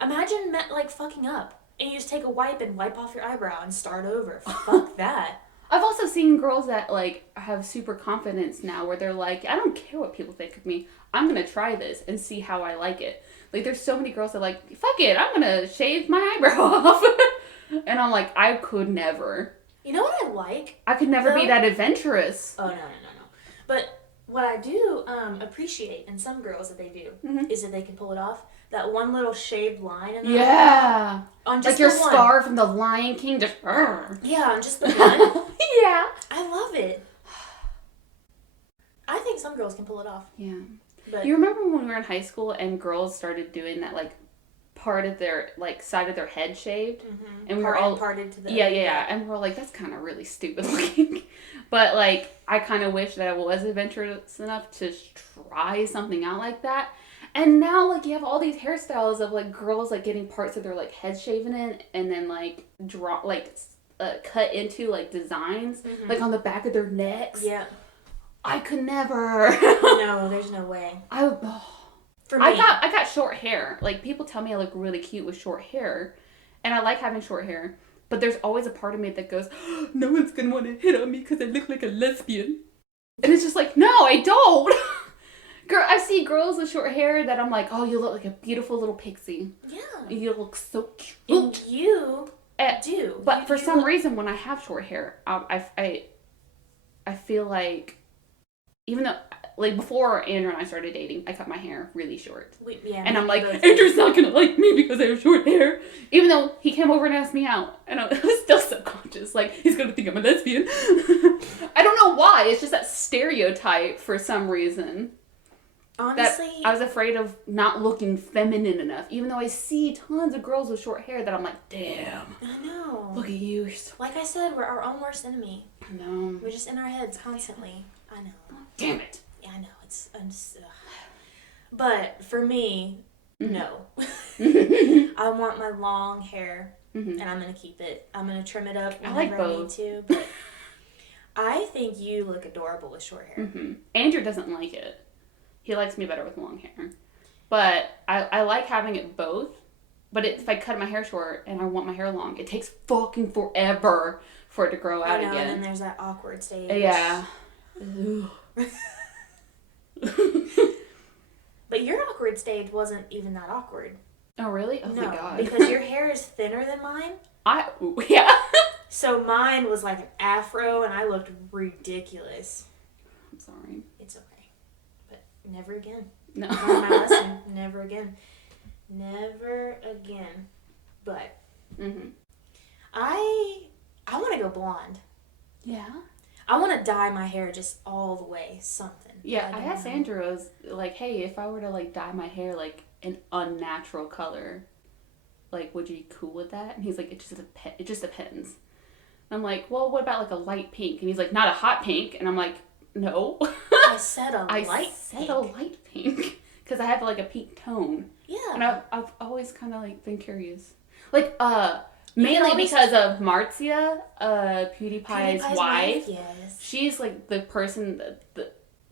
imagine like fucking up and you just take a wipe and wipe off your eyebrow and start over. Fuck that. I've also seen girls that like have super confidence now where they're like, I don't care what people think of me. I'm gonna try this and see how I like it. Like, there's so many girls that are like, fuck it, I'm gonna shave my eyebrow off. And I'm like, I could never. You know what I like? I could never be that adventurous. Oh, no. But what I do appreciate in some girls that they do is that they can pull it off. That one little shaved line in there. Yeah. On just like your the one. scar from the Lion King. Just yeah, on just the one. Yeah. I love it. I think some girls can pull it off. Yeah. But you remember when we were in high school and girls started doing that, like, part of their, like, side of their head shaved? And we were all parted to the yeah. And we're like, that's kind of really stupid looking. But, like, I kind of wish that I was adventurous enough to try something out like that. And now, like, you have all these hairstyles of, like, girls, like, getting parts of their, like, head shaven in and then, like, cut into, like, designs, like, on the back of their necks. Yeah. I could never. No, there's no way. For me. I got short hair. Like, people tell me I look really cute with short hair. And I like having short hair. But there's always a part of me that goes, oh, no one's going to want to hit on me because I look like a lesbian. And it's just like, no, I don't. Girl, I see girls with short hair that I'm like, oh, you look like a beautiful little pixie. Yeah. You look so cute. And you do. But for some reason, when I have short hair, I feel like, even though, like, before Andrew and I started dating, I cut my hair really short. And I'm like, Andrew's not going to like me because I have short hair. Even though he came over and asked me out. And I was still subconscious. Like, he's going to think I'm a lesbian. I don't know why. It's just that stereotype for some reason. Honestly, that I was afraid of not looking feminine enough. Even though I see tons of girls with short hair that I'm like, damn. I know. Look at you. Like I said, we're our own worst enemy. I know. We're just in our heads constantly. I know. Damn it. Yeah, I know. But for me, no. I want my long hair, and I'm going to keep it. I'm going to trim it up whenever I need to. But I think you look adorable with short hair. Andrew doesn't like it. He likes me better with long hair. But I like having it both. But if I cut my hair short and I want my hair long, it takes fucking forever for it to grow out again. And then there's that awkward stage. Yeah. But your awkward stage wasn't even that awkward. Oh, really? Oh, no, thank God. Because your hair is thinner than mine. Yeah. So mine was like an afro, and I looked ridiculous. I'm sorry. It's okay. But never again. No. Learn my lesson. Never again. Never again. But I want to go blonde. Yeah. I want to dye my hair just all the way, something. Yeah, I asked Andrew, I was like, hey, if I were to, like, dye my hair, like, an unnatural color, like, would you be cool with that? And he's like, it just depends. And I'm like, well, what about, like, a light pink? And he's like, not a hot pink. And I'm like, no. I said a light pink. Because I have, like, a pink tone. Yeah. And I've always kind of, like, been curious. Like, mainly because of Marcia, PewDiePie's wife. Yes. She's like the person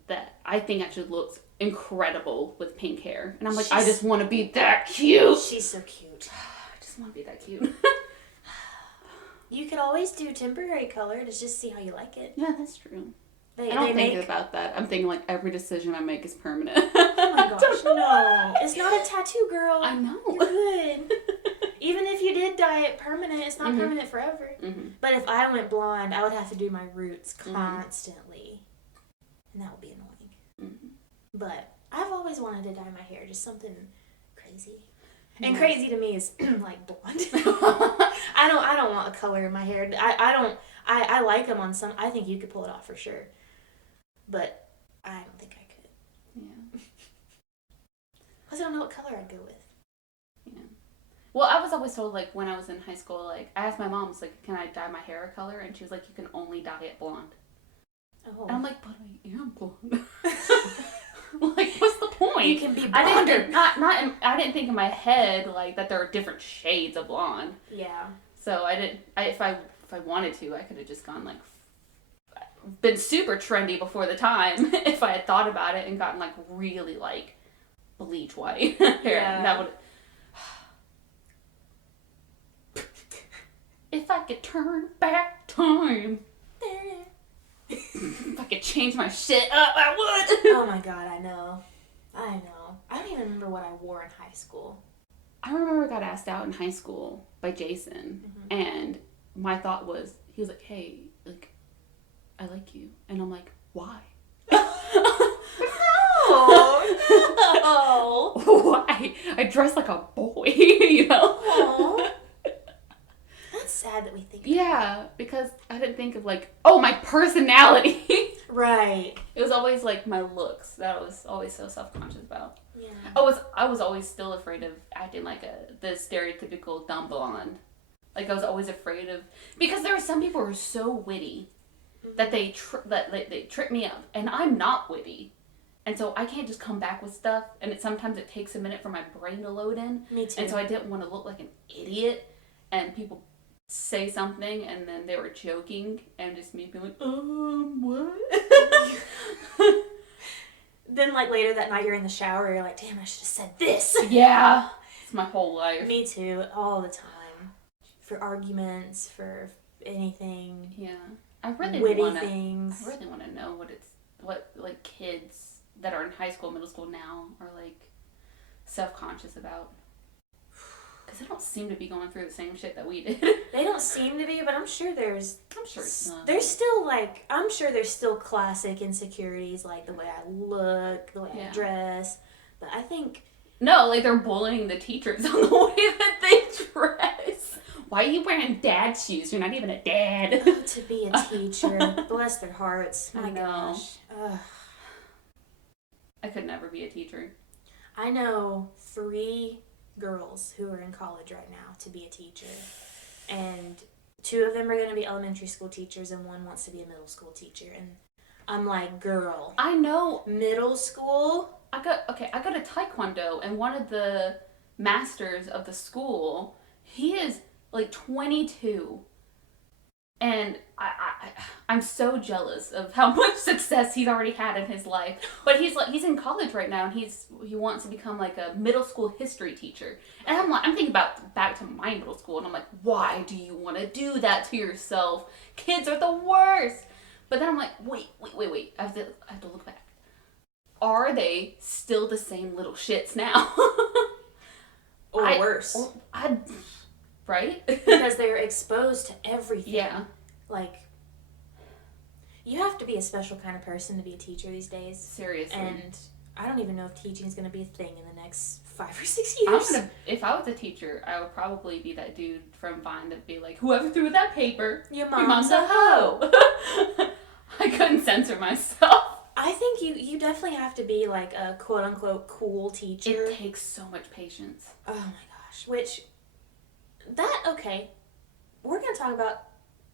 that I think actually looks incredible with pink hair. And I'm like, I just want to be that cute. She's so cute. I just want to be that cute. You could always do temporary color to just see how you like it. Yeah, that's true. I don't think about that. I'm thinking like every decision I make is permanent. Oh my gosh, no. It's not a tattoo, girl. I know. You're good. Even if you did dye it permanent, it's not permanent forever. But if I went blonde, I would have to do my roots constantly. And that would be annoying. But I've always wanted to dye my hair, just something crazy. And crazy to me is like blonde. I don't want a color in my hair. I like them on some. I think you could pull it off for sure. But I don't think I could. Yeah. Because I don't know what color I'd go with. Yeah. Well, I was always told, like, when I was in high school, like, I asked my mom, I was like, can I dye my hair a color? And she was like, you can only dye it blonde. Oh. And I'm like, but I am blonde. Like, what's the point? You can be blonde. I didn't think in my head, like, that there are different shades of blonde. Yeah. So if I wanted to, I could have just gone, like, been super trendy before the time if I had thought about it and gotten, like, really, like, bleach white hair. Yeah. That would... If I could turn back time. If I could change my shit up, I would. Oh my God, I know. I don't even remember what I wore in high school. I remember I got asked out in high school by Jason, and my thought was, he was like, hey, like, I like you. And I'm like, why? No. Why? I dress like a boy, you know? Aww. That's sad that we think Yeah, because I didn't think of, like, oh, my personality. Right. It was always, like, my looks that I was always so self-conscious about. Yeah. I was always still afraid of acting like the stereotypical dumb blonde. Like, I was always afraid of... Because there are some people who are so witty that they trip me up. And I'm not witty. And so I can't just come back with stuff, and sometimes it takes a minute for my brain to load in. Me too. And so I didn't want to look like an idiot, and people say something, and then they were joking, and just me being like, what? Then, like, later that night you're in the shower, you're like, damn, I should have said this. Yeah. It's my whole life. Me too, all the time. For arguments, for anything. Yeah. I really witty want things. I really want to know what like kids that are in high school, middle school now are like self-conscious about. Because they don't seem to be going through the same shit that we did. They don't seem to be, but I'm sure there's some. There's still, like, I'm sure there's still classic insecurities, like the way I look, the way I dress. But I think... No, like, they're bullying the teachers on the way that they dress. Why are you wearing dad shoes? You're not even a dad. To be a teacher. Bless their hearts. My gosh. Ugh. I could never be a teacher. I know 3 girls who are in college right now to be a teacher. And 2 of them are going to be elementary school teachers, and 1 wants to be a middle school teacher. And I'm like, girl. I know. Middle school? I got a taekwondo, and one of the masters of the school, he is like 22. And I'm so jealous of how much success he's already had in his life. But he's in college right now, and he wants to become like a middle school history teacher. And I'm thinking about back to my middle school, and I'm like, why do you want to do that to yourself? Kids are the worst. But then I'm like, wait. I have to look back. Are they still the same little shits now? Or worse. Right? Because they're exposed to everything. Yeah. Like, you have to be a special kind of person to be a teacher these days. Seriously. And I don't even know if teaching is going to be a thing in the next 5 or 6 years. If I was a teacher, I would probably be that dude from Vine that'd be like, whoever threw that paper, your mom's a hoe. I couldn't censor myself. I think you definitely have to be like a quote-unquote cool teacher. It takes so much patience. Oh my gosh. Okay. We're going to talk about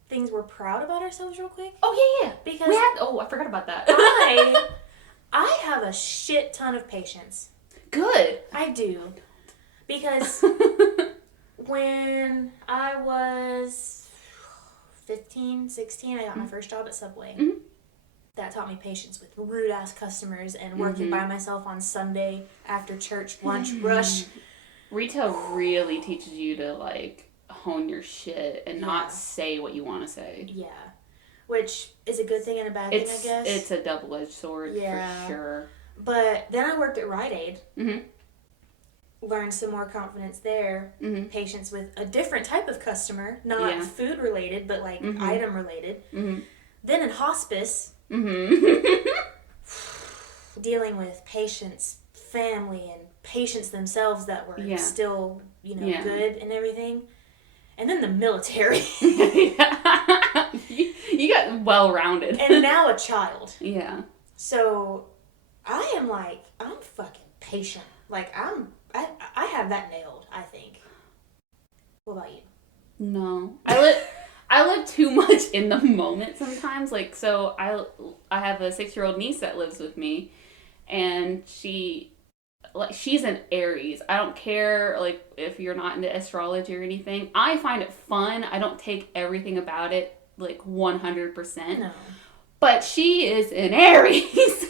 things we're proud about ourselves real quick. Oh, yeah. Because I forgot about that. I have a shit ton of patience. Good. I do. Because when I was 15, 16, I got my first job at Subway. Mm-hmm. That taught me patience with rude-ass customers and working by myself on Sunday after church lunch rush. Retail really teaches you to, like, hone your shit and not say what you want to say. Yeah. Which is a good thing and a bad thing, I guess. It's a double-edged sword, for sure. But then I worked at Rite Aid. Mm-hmm. Learned some more confidence there. Mm-hmm. Patience with a different type of customer. Not food-related, but, like, item-related. Mm-hmm. Then in hospice... Mm-hmm. dealing with patients, family, and patients themselves that were still, good and everything. And then the military. You got well-rounded. And now a child. Yeah. So, I'm fucking patient. Like, I have that nailed, I think. What about you? No. I live too much in the moment sometimes. Like, so I have a 6-year-old niece that lives with me, and she's an Aries. I don't care, like, if you're not into astrology or anything. I find it fun. I don't take everything about it, like, 100%. No. But she is an Aries.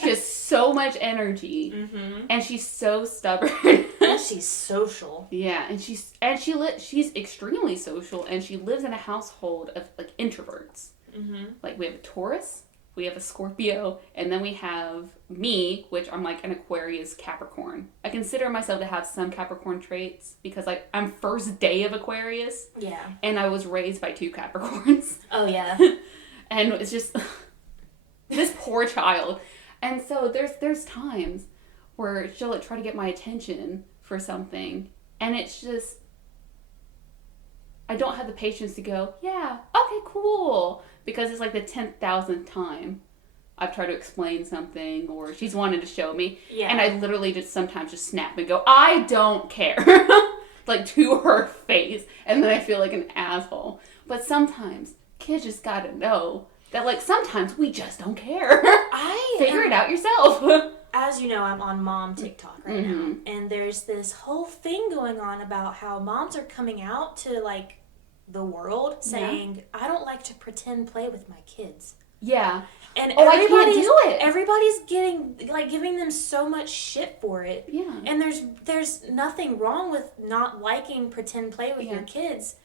She has so much energy, and she's so stubborn. And she's social. Yeah, and she's extremely social, and she lives in a household of, like, introverts. Mm-hmm. Like, we have a Taurus, we have a Scorpio, and then we have me, which I'm like an Aquarius Capricorn. I consider myself to have some Capricorn traits because, like, I'm first day of Aquarius. Yeah. And I was raised by 2 Capricorns. Oh yeah. And it's just this poor child. And so there's times where she'll, like, try to get my attention for something, and it's just, I don't have the patience to go, yeah, okay, cool, because it's like the 10,000th time I've tried to explain something, or she's wanted to show me, and I literally just sometimes just snap and go, I don't care, like, to her face, and then I feel like an asshole. But sometimes kids just gotta know that, like, sometimes we just don't care. Figure it out yourself. As you know, I'm on mom TikTok right now, and there's this whole thing going on about how moms are coming out to like the world saying, I don't like to pretend play with my kids. Yeah. And I can't do it. Everybody's giving them so much shit for it. Yeah. And there's nothing wrong with not liking pretend play with your kids.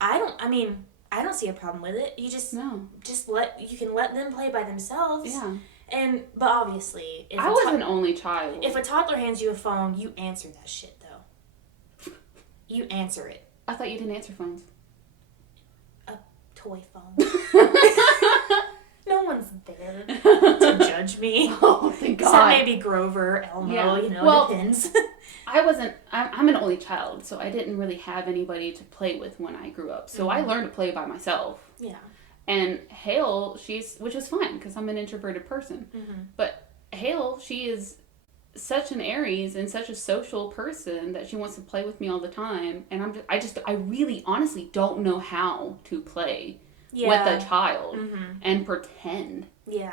I don't see a problem with it. You you can let them play by themselves. Yeah. But obviously, I was an only child. If a toddler hands you a phone, you answer that shit though. You answer it. I thought you didn't answer phones. A toy phone. No one's there to judge me. Oh, thank God. Except maybe Grover, Elmo, it depends. I'm an only child, so I didn't really have anybody to play with when I grew up. So I learned to play by myself. Yeah. And Hale, which was fine because I'm an introverted person. Mm-hmm. But Hale, she is such an Aries and such a social person that she wants to play with me all the time. And I really honestly don't know how to play with a child and pretend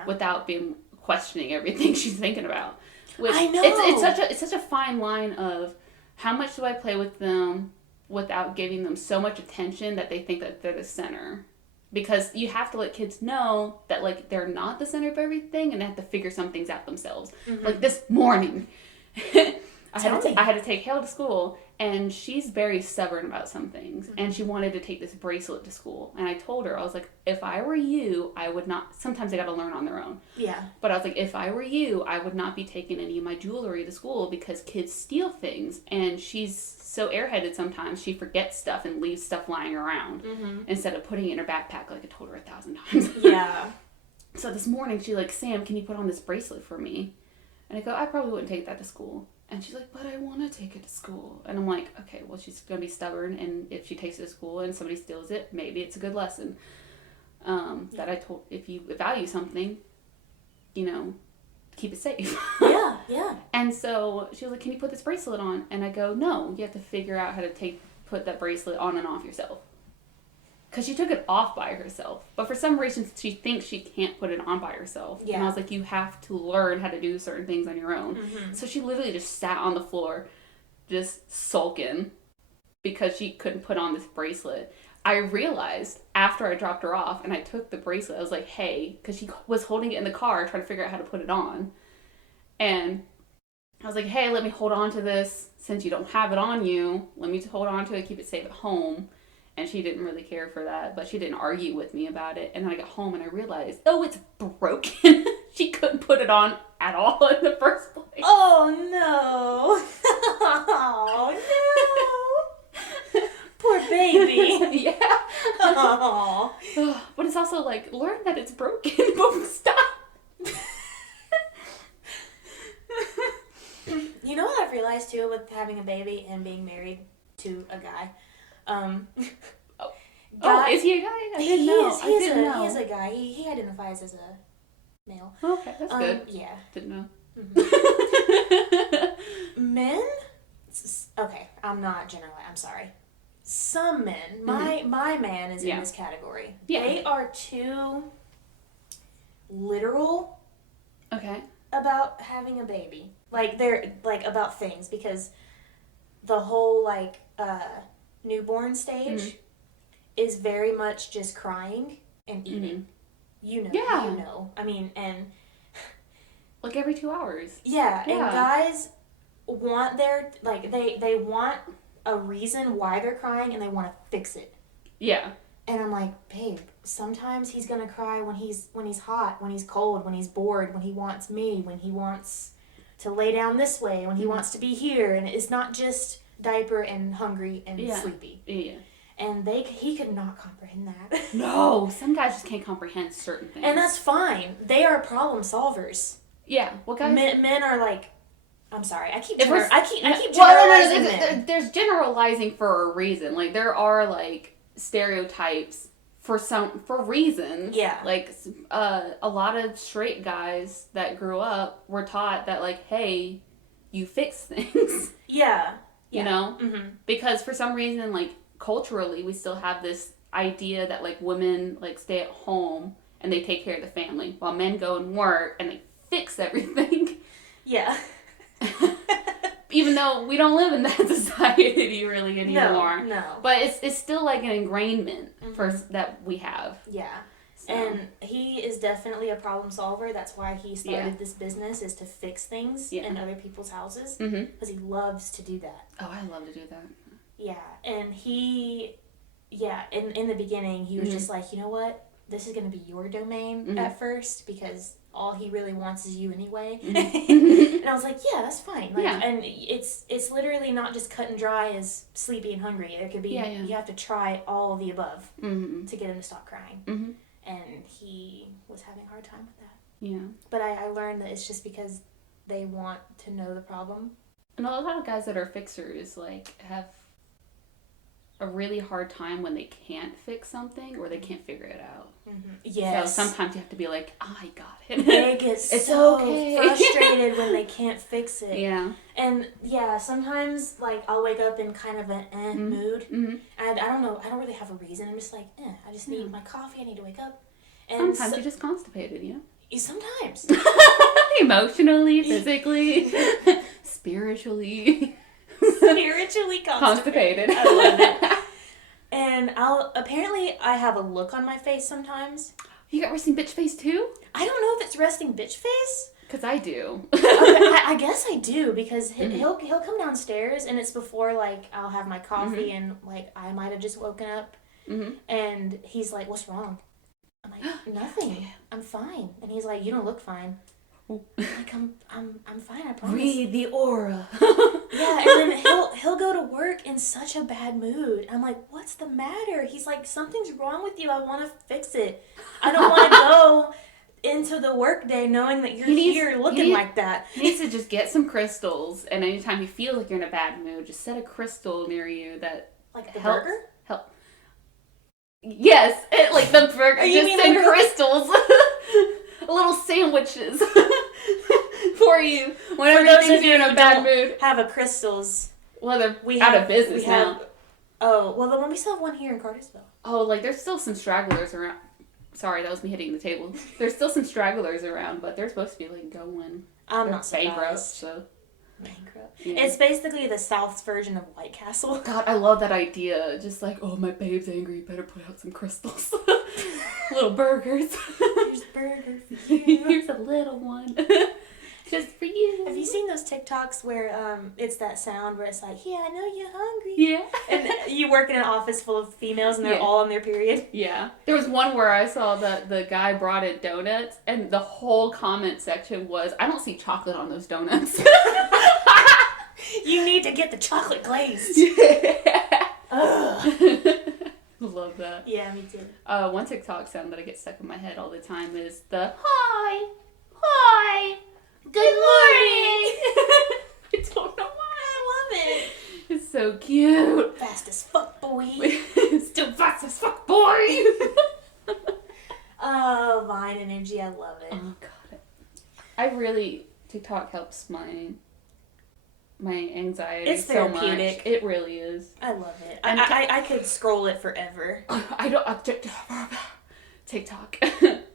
without being questioning everything she's thinking about. Which I know. It's such a fine line of how much do I play with them without giving them so much attention that they think that they're the center. Because you have to let kids know that, like, they're not the center of everything and they have to figure some things out themselves. Mm-hmm. Like, this morning, I had to take Hale to school, and she's very stubborn about some things. Mm-hmm. And she wanted to take this bracelet to school. And I told her, I was like, if I were you, I would not... Sometimes they got to learn on their own. Yeah. But I was like, if I were you, I would not be taking any of my jewelry to school because kids steal things. And she's so airheaded sometimes, she forgets stuff and leaves stuff lying around instead of putting it in her backpack like I told her 1,000 times. Yeah. So this morning, she's like, Sam, can you put on this bracelet for me? And I go, I probably wouldn't take that to school. And she's like, but I want to take it to school. And I'm like, okay, well, she's going to be stubborn. And if she takes it to school and somebody steals it, maybe it's a good lesson. That I told, if you value something, keep it safe. Yeah. And so she was like, can you put this bracelet on? And I go, no, you have to figure out how to put that bracelet on and off yourself. Because she took it off by herself. But for some reason, she thinks she can't put it on by herself. Yeah. And I was like, you have to learn how to do certain things on your own. Mm-hmm. So she literally just sat on the floor, just sulking, because she couldn't put on this bracelet. I realized after I dropped her off and I took the bracelet, I was like, hey, because she was holding it in the car trying to figure out how to put it on. And I was like, hey, let me hold on to this. Since you don't have it on you, let me hold on to it, keep it safe at home. And she didn't really care for that, but she didn't argue with me about it. And then I got home and I realized, oh, it's broken. She couldn't put it on at all in the first place. Oh, no. Oh, no. Poor baby. Yeah. Oh. But it's also like, learn that it's broken, but stop. You know what I've realized, too, with having a baby and being married to a guy? Is he a guy? I didn't know. He is a guy. He identifies as a male. Okay, that's good. Yeah. Didn't know. Mm-hmm. Men? Okay, I'm not generalizing. I'm sorry. Some men, my man is in this category. Yeah. They are too literal. Okay. About having a baby. Like, they're, like, about things, because the whole, like, newborn stage is very much just crying and eating. You know. I mean, and... Like, every 2 hours. Yeah, and guys want they want a reason why they're crying, and they want to fix it. Yeah. And I'm like, babe, sometimes he's gonna cry when he's hot, when he's cold, when he's bored, when he wants me, when he wants to lay down this way, when he wants to be here, and it's not just diaper and hungry and sleepy. Yeah. And he could not comprehend that. No, some guys just can't comprehend certain things. And that's fine. They are problem solvers. Yeah. What guys? Men are like, I'm sorry. I keep generalizing men. There's generalizing for a reason. Like, there are, like, stereotypes for reasons. Yeah. Like, a lot of straight guys that grew up were taught that, like, hey, you fix things. Yeah. You know? Mm-hmm. Because for some reason, like, culturally, we still have this idea that, like, women, like, stay at home and they take care of the family while men go and work and they fix everything. Yeah. Even though we don't live in that society really anymore. No. But it's still like an ingrainment that we have. Yeah. So. And he is definitely a problem solver. That's why he started this business, is to fix things in other people's houses. Because he loves to do that. Oh, I love to do that. Yeah. And in the beginning, he was just like, you know what? This is going to be your domain at first, because all he really wants is you anyway. And I was like, yeah, that's fine. Like, and it's literally not just cut and dry as sleepy and hungry. There could be, you have to try all of the above to get him to stop crying. And he was having a hard time with that. Yeah. But I learned that it's just because they want to know the problem. And a lot of guys that are fixers, like, have a really hard time when they can't fix something or they can't figure it out. Yes. So sometimes you have to be like, I got it. They get so frustrated when they can't fix it. Yeah. And sometimes, like, I'll wake up in kind of an mood. And I don't know, I don't really have a reason. I'm just like, I just need my coffee, I need to wake up. And sometimes you're just constipated, you know? Sometimes. Emotionally, physically, spiritually. Spiritually constipated. I love it. And I have a look on my face sometimes. You got resting bitch face too? I don't know if it's resting bitch face. Because I do. I guess I do, because he'll come downstairs and it's before, like, I'll have my coffee and, like, I might have just woken up and he's like, what's wrong? I'm like, nothing. I'm fine. And he's like, you don't look fine. I'm like, I'm fine, I promise. Read the aura. Yeah, and then he'll go to work in such a bad mood. I'm like, what's the matter? He's like, something's wrong with you. I want to fix it. I don't want to go into the work day knowing that you're here looking like that. He needs to just get some crystals, and anytime you feel like you're in a bad mood, just set a crystal near you that like the helps. burger? Yes, like the burger. You just mean send like little little sandwiches for you whenever you think you're in a bad mood. Have a crystals. Well, they're out of business now. Oh, well, the one we still have one here in Cartersville. Oh, like there's still some stragglers around. Sorry, that was me hitting the table. There's still some stragglers around, but they're supposed to be like going. I'm not bankrupt, surprised. so. Bankrupt. Yeah. It's basically the South's version of White Castle. God, I love that idea. Just like, oh, my babe's angry. Better put out some crystals. Little burgers. Here's a burger for you. Here's a little one. Just for you. Have you seen those TikToks where it's that sound where it's like, yeah, I know you're hungry. Yeah. And you work in an office full of females and they're all on their period. Yeah. There was one where I saw that the guy brought in donuts and the whole comment section was, I don't see chocolate on those donuts. You need to get the chocolate glazed. Yeah. Ugh. Love that. Yeah, me too. One TikTok sound that I get stuck in my head all the time is the hi, good morning. I don't know why. I love it. It's so cute. Fast as fuck, boy. Still fast as fuck, boy. Oh, Vine energy, I love it. Oh god, TikTok helps my anxiety. It's therapeutic. So much. It really is. I love it. I could scroll it forever. I don't. TikTok.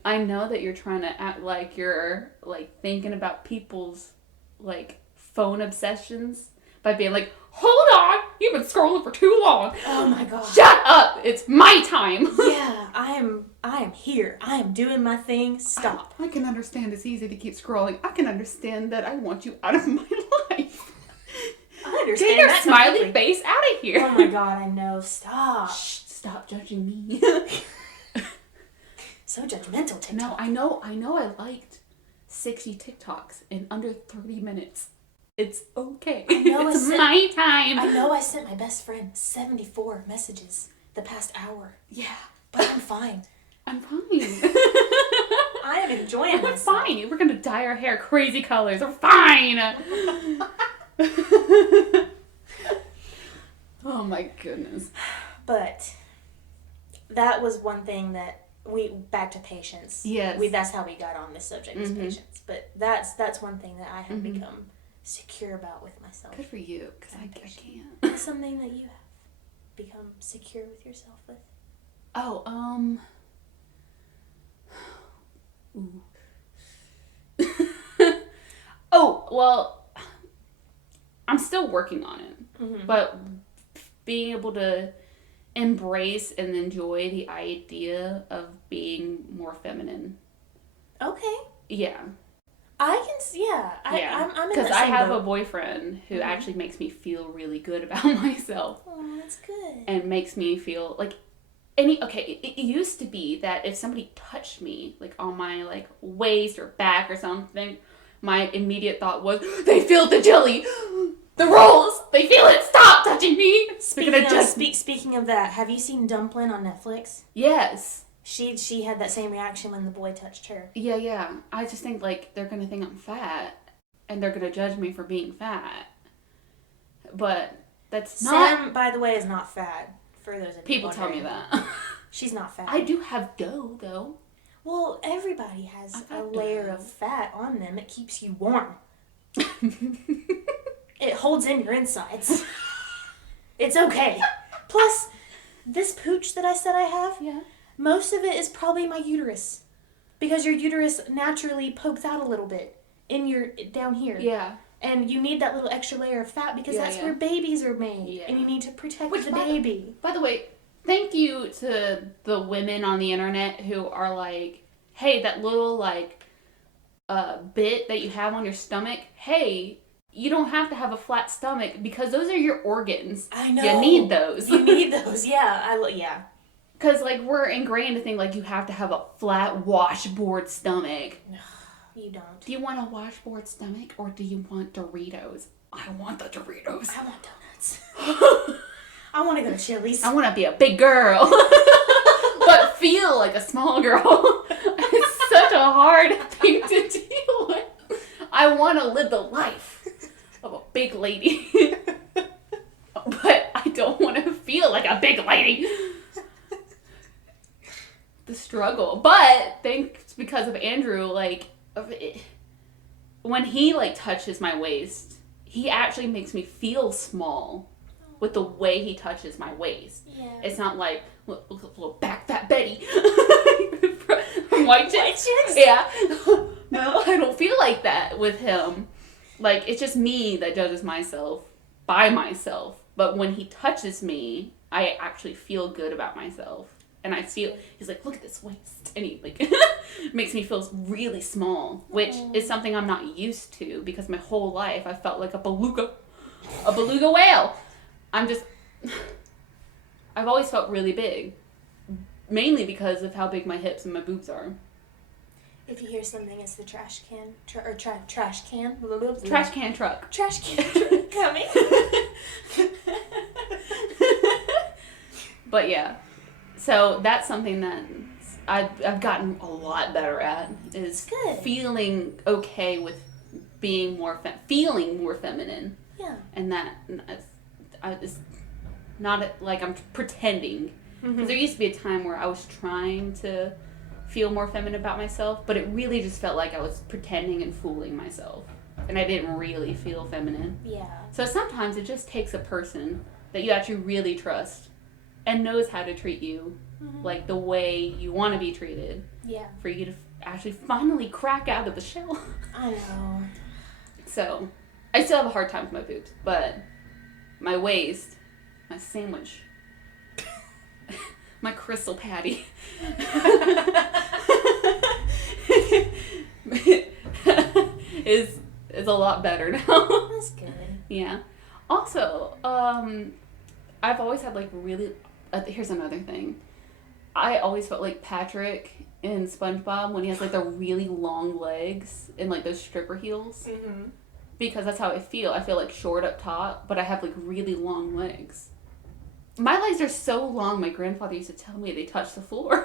I know that you're trying to act like you're like thinking about people's like phone obsessions by being like, hold on, you've been scrolling for too long. Oh my god. Shut up! It's my time. Yeah, I am here. I am doing my thing. Stop. I can understand it's easy to keep scrolling. I can understand that I want you out of my life. I understand. Get your that smiley completely. face out of here. Oh my god, I know. Stop. Shh, stop judging me. So judgmental, TikTok. No, I know I liked 60 TikToks in under 30 minutes. It's okay. I know it's my time. I know I sent my best friend 74 messages the past hour. Yeah. But I'm fine. I'm fine. I am enjoying We're myself. fine. We're going to dye our hair crazy colors. We're fine. Oh my goodness. But that was one thing that back to patience. Yes. That's how we got on this subject, is patience. But that's one thing that I have become secure about with myself. Good for you, because I can't. What's something that you have become secure with yourself with? Oh, ooh. Oh, well, I'm still working on it. Mm-hmm. But being able to embrace and enjoy the idea of being more feminine. Okay. Yeah. I can, yeah. I'm in Because that I same have boat. a boyfriend who Mhm. actually makes me feel really good about myself. Oh, that's good. And makes me feel like it used to be that if somebody touched me like on my like waist or back or something, my immediate thought was, they feel the jelly, the rolls, they feel it, stop touching me. Speaking of that, have you seen Dumplin' on Netflix? Yes. She had that same reaction when the boy touched her. Yeah. I just think like they're gonna think I'm fat and they're gonna judge me for being fat. But that's not. Sam, by the way, is not fat. For those of you People tell me wondering. that. She's not fat. I do have dough though. Well, everybody has a layer of fat on them. It keeps you warm. It holds in your insides. It's okay. Plus, this pooch that I said I have, Yeah. most of it is probably my uterus. Because your uterus naturally pokes out a little bit down here. Yeah. And you need that little extra layer of fat because that's where babies are made. Yeah. And you need to protect the baby. By the way, thank you to the women on the internet who are like, hey, that little like bit that you have on your stomach, hey, you don't have to have a flat stomach because those are your organs. I know. You need those. You need those. Yeah. Yeah. Because like we're ingrained to think like you have to have a flat washboard stomach. No, you don't. Do you want a washboard stomach or do you want Doritos? I want the Doritos. I want donuts. I want to go to Chili's. I want to be a big girl, but feel like a small girl. It's such a hard thing to deal with. I want to live the life of a big lady, but I don't want to feel like a big lady. The struggle. But thanks because of Andrew, like, when he, like, touches my waist, he actually makes me feel small with the way he touches my waist. Yeah. It's not like, look, little back fat Betty from White Chicks. Yeah. No, I don't feel like that with him. Like, it's just me that judges myself by myself. But when he touches me, I actually feel good about myself. And I feel, he's like, look at this waist. And he, like, makes me feel really small, which is something I'm not used to because my whole life I felt like a beluga whale. I've always felt really big, mainly because of how big my hips and my boobs are. If you hear something, it's the trash can. Trash can? Trash can truck. Trash can coming. But yeah, so that's something that I've gotten a lot better at is feeling okay with being feeling more feminine. Yeah. And that it's not like I'm pretending. Because there used to be a time where I was trying to feel more feminine about myself, but it really just felt like I was pretending and fooling myself. And I didn't really feel feminine. Yeah. So sometimes it just takes a person that you actually really trust and knows how to treat you like the way you want to be treated. Yeah. For you to actually finally crack out of the shell. I know. So, I still have a hard time with my boobs, but my waist, my sandwich, my crystal patty is a lot better now. That's good. Yeah. Also, I've always had like really. Here's another thing. I always felt like Patrick in SpongeBob when he has like the really long legs and like those stripper heels. Mm-hmm. Because that's how I feel. I feel like short up top, but I have like really long legs. My legs are so long, my grandfather used to tell me they touch the floor.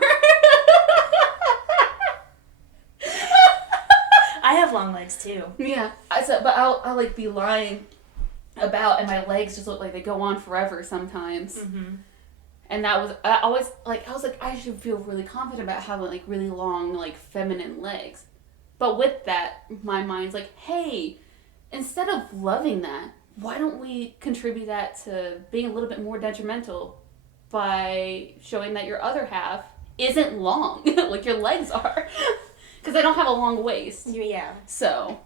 I have long legs too. Yeah. But I'll like be lying about and my legs just look like they go on forever sometimes. Mm-hmm. And that was, I was like, I should feel really confident about having like really long, like feminine legs. But with that, my mind's like, hey, instead of loving that, why don't we contribute that to being a little bit more detrimental by showing that your other half isn't long, like your legs are. Because I don't have a long waist. Yeah. So,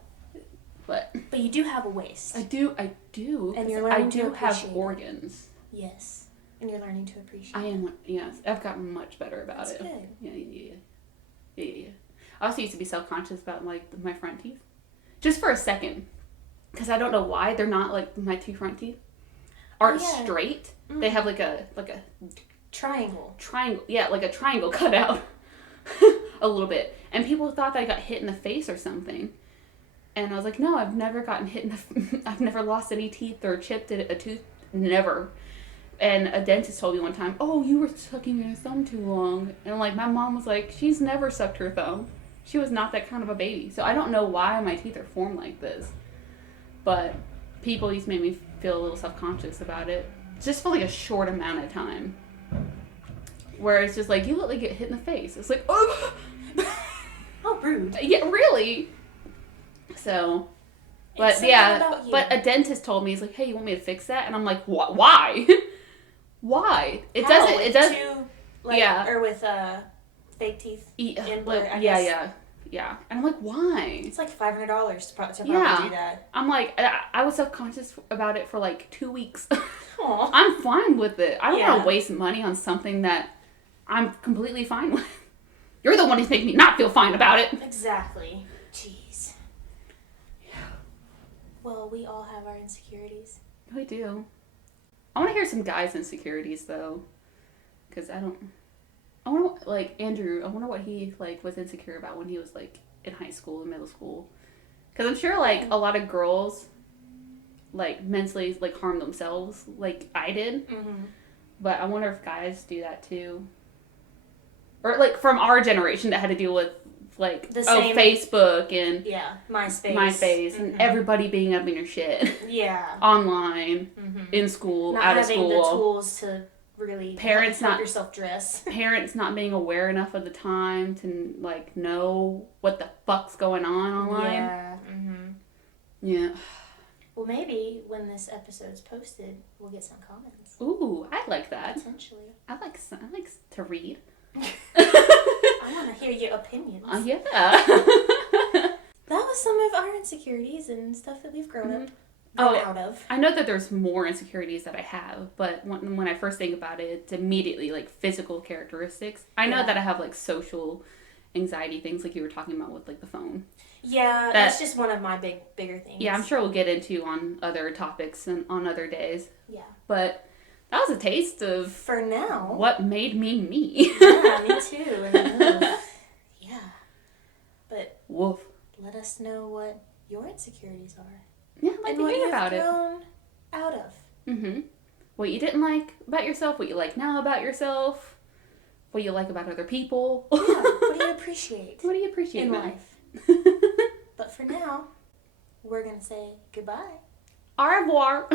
But you do have a waist. I do. And you're learning to I do have appreciate organs. Yes. And you're learning to appreciate I am, yes. I've gotten much better about it. That's good. Yeah. I also used to be self-conscious about, like, my front teeth. Just for a second. Because I don't know why they're not, like, my two front teeth aren't straight. Mm. They have, like a triangle. Yeah, like a triangle cut out. A little bit. And people thought that I got hit in the face or something. And I was like, no, I've never gotten hit in the... I've never lost any teeth or chipped a tooth. Never. And a dentist told me one time, oh, you were sucking your thumb too long. And, like, my mom was like, she's never sucked her thumb. She was not that kind of a baby. So I don't know why my teeth are formed like this. But people used to make me feel a little self-conscious about it. Just for, like, a short amount of time. Where it's just like, you look like you get hit in the face. It's like, oh! How rude. Yeah, really? So... But yeah, but a dentist told me, he's like, hey, you want me to fix that? And I'm like, why? Why? It doesn't. Or with fake teeth. Yeah. And I'm like, why? It's like $500 to probably do that. I'm like, I was self-conscious about it for like 2 weeks. Aww. I'm fine with it. I don't want to waste money on something that I'm completely fine with. You're the one who's making me not feel fine about it. Exactly. Jeez. Well, we all have our insecurities. We do. I want to hear some guys' insecurities, though. Because I wonder, like, Andrew, I wonder what he, like, was insecure about when he was, like, in high school and middle school. Because I'm sure, like, a lot of girls, like, mentally, like, harm themselves, like I did. Mm-hmm. But I wonder if guys do that, too. Or, like, from our generation that had to deal with, like, Facebook and MySpace mm-hmm. and everybody being up in your shit. Yeah. Online, mm-hmm. in school, not out of school. Not having the tools to really help yourself dress. Parents not being aware enough of the time to, like, know what the fuck's going on online. Yeah. Mm-hmm. Yeah. Well, maybe when this episode's posted, we'll get some comments. Ooh, I like that. Potentially. I like to read. I want to hear your opinions. Yeah. That was some of our insecurities and stuff that we've grown up out of. I know that there's more insecurities that I have, but when I first think about it, it's immediately, like, physical characteristics. I know that I have, like, social anxiety things, like you were talking about with, like, the phone. Yeah, that's just one of my bigger things. Yeah, I'm sure we'll get into on other topics and on other days. Yeah. But that was a taste of... For now. What made me. Yeah, me too. Yeah. But... Woof. Let us know what your insecurities are. Yeah, I'd like to hear about it. And what you've grown out of. Mm-hmm. What you didn't like about yourself, what you like now about yourself, what you like about other people. Yeah, what do you appreciate? What do you appreciate in life? But for now, we're going to say goodbye. Au revoir.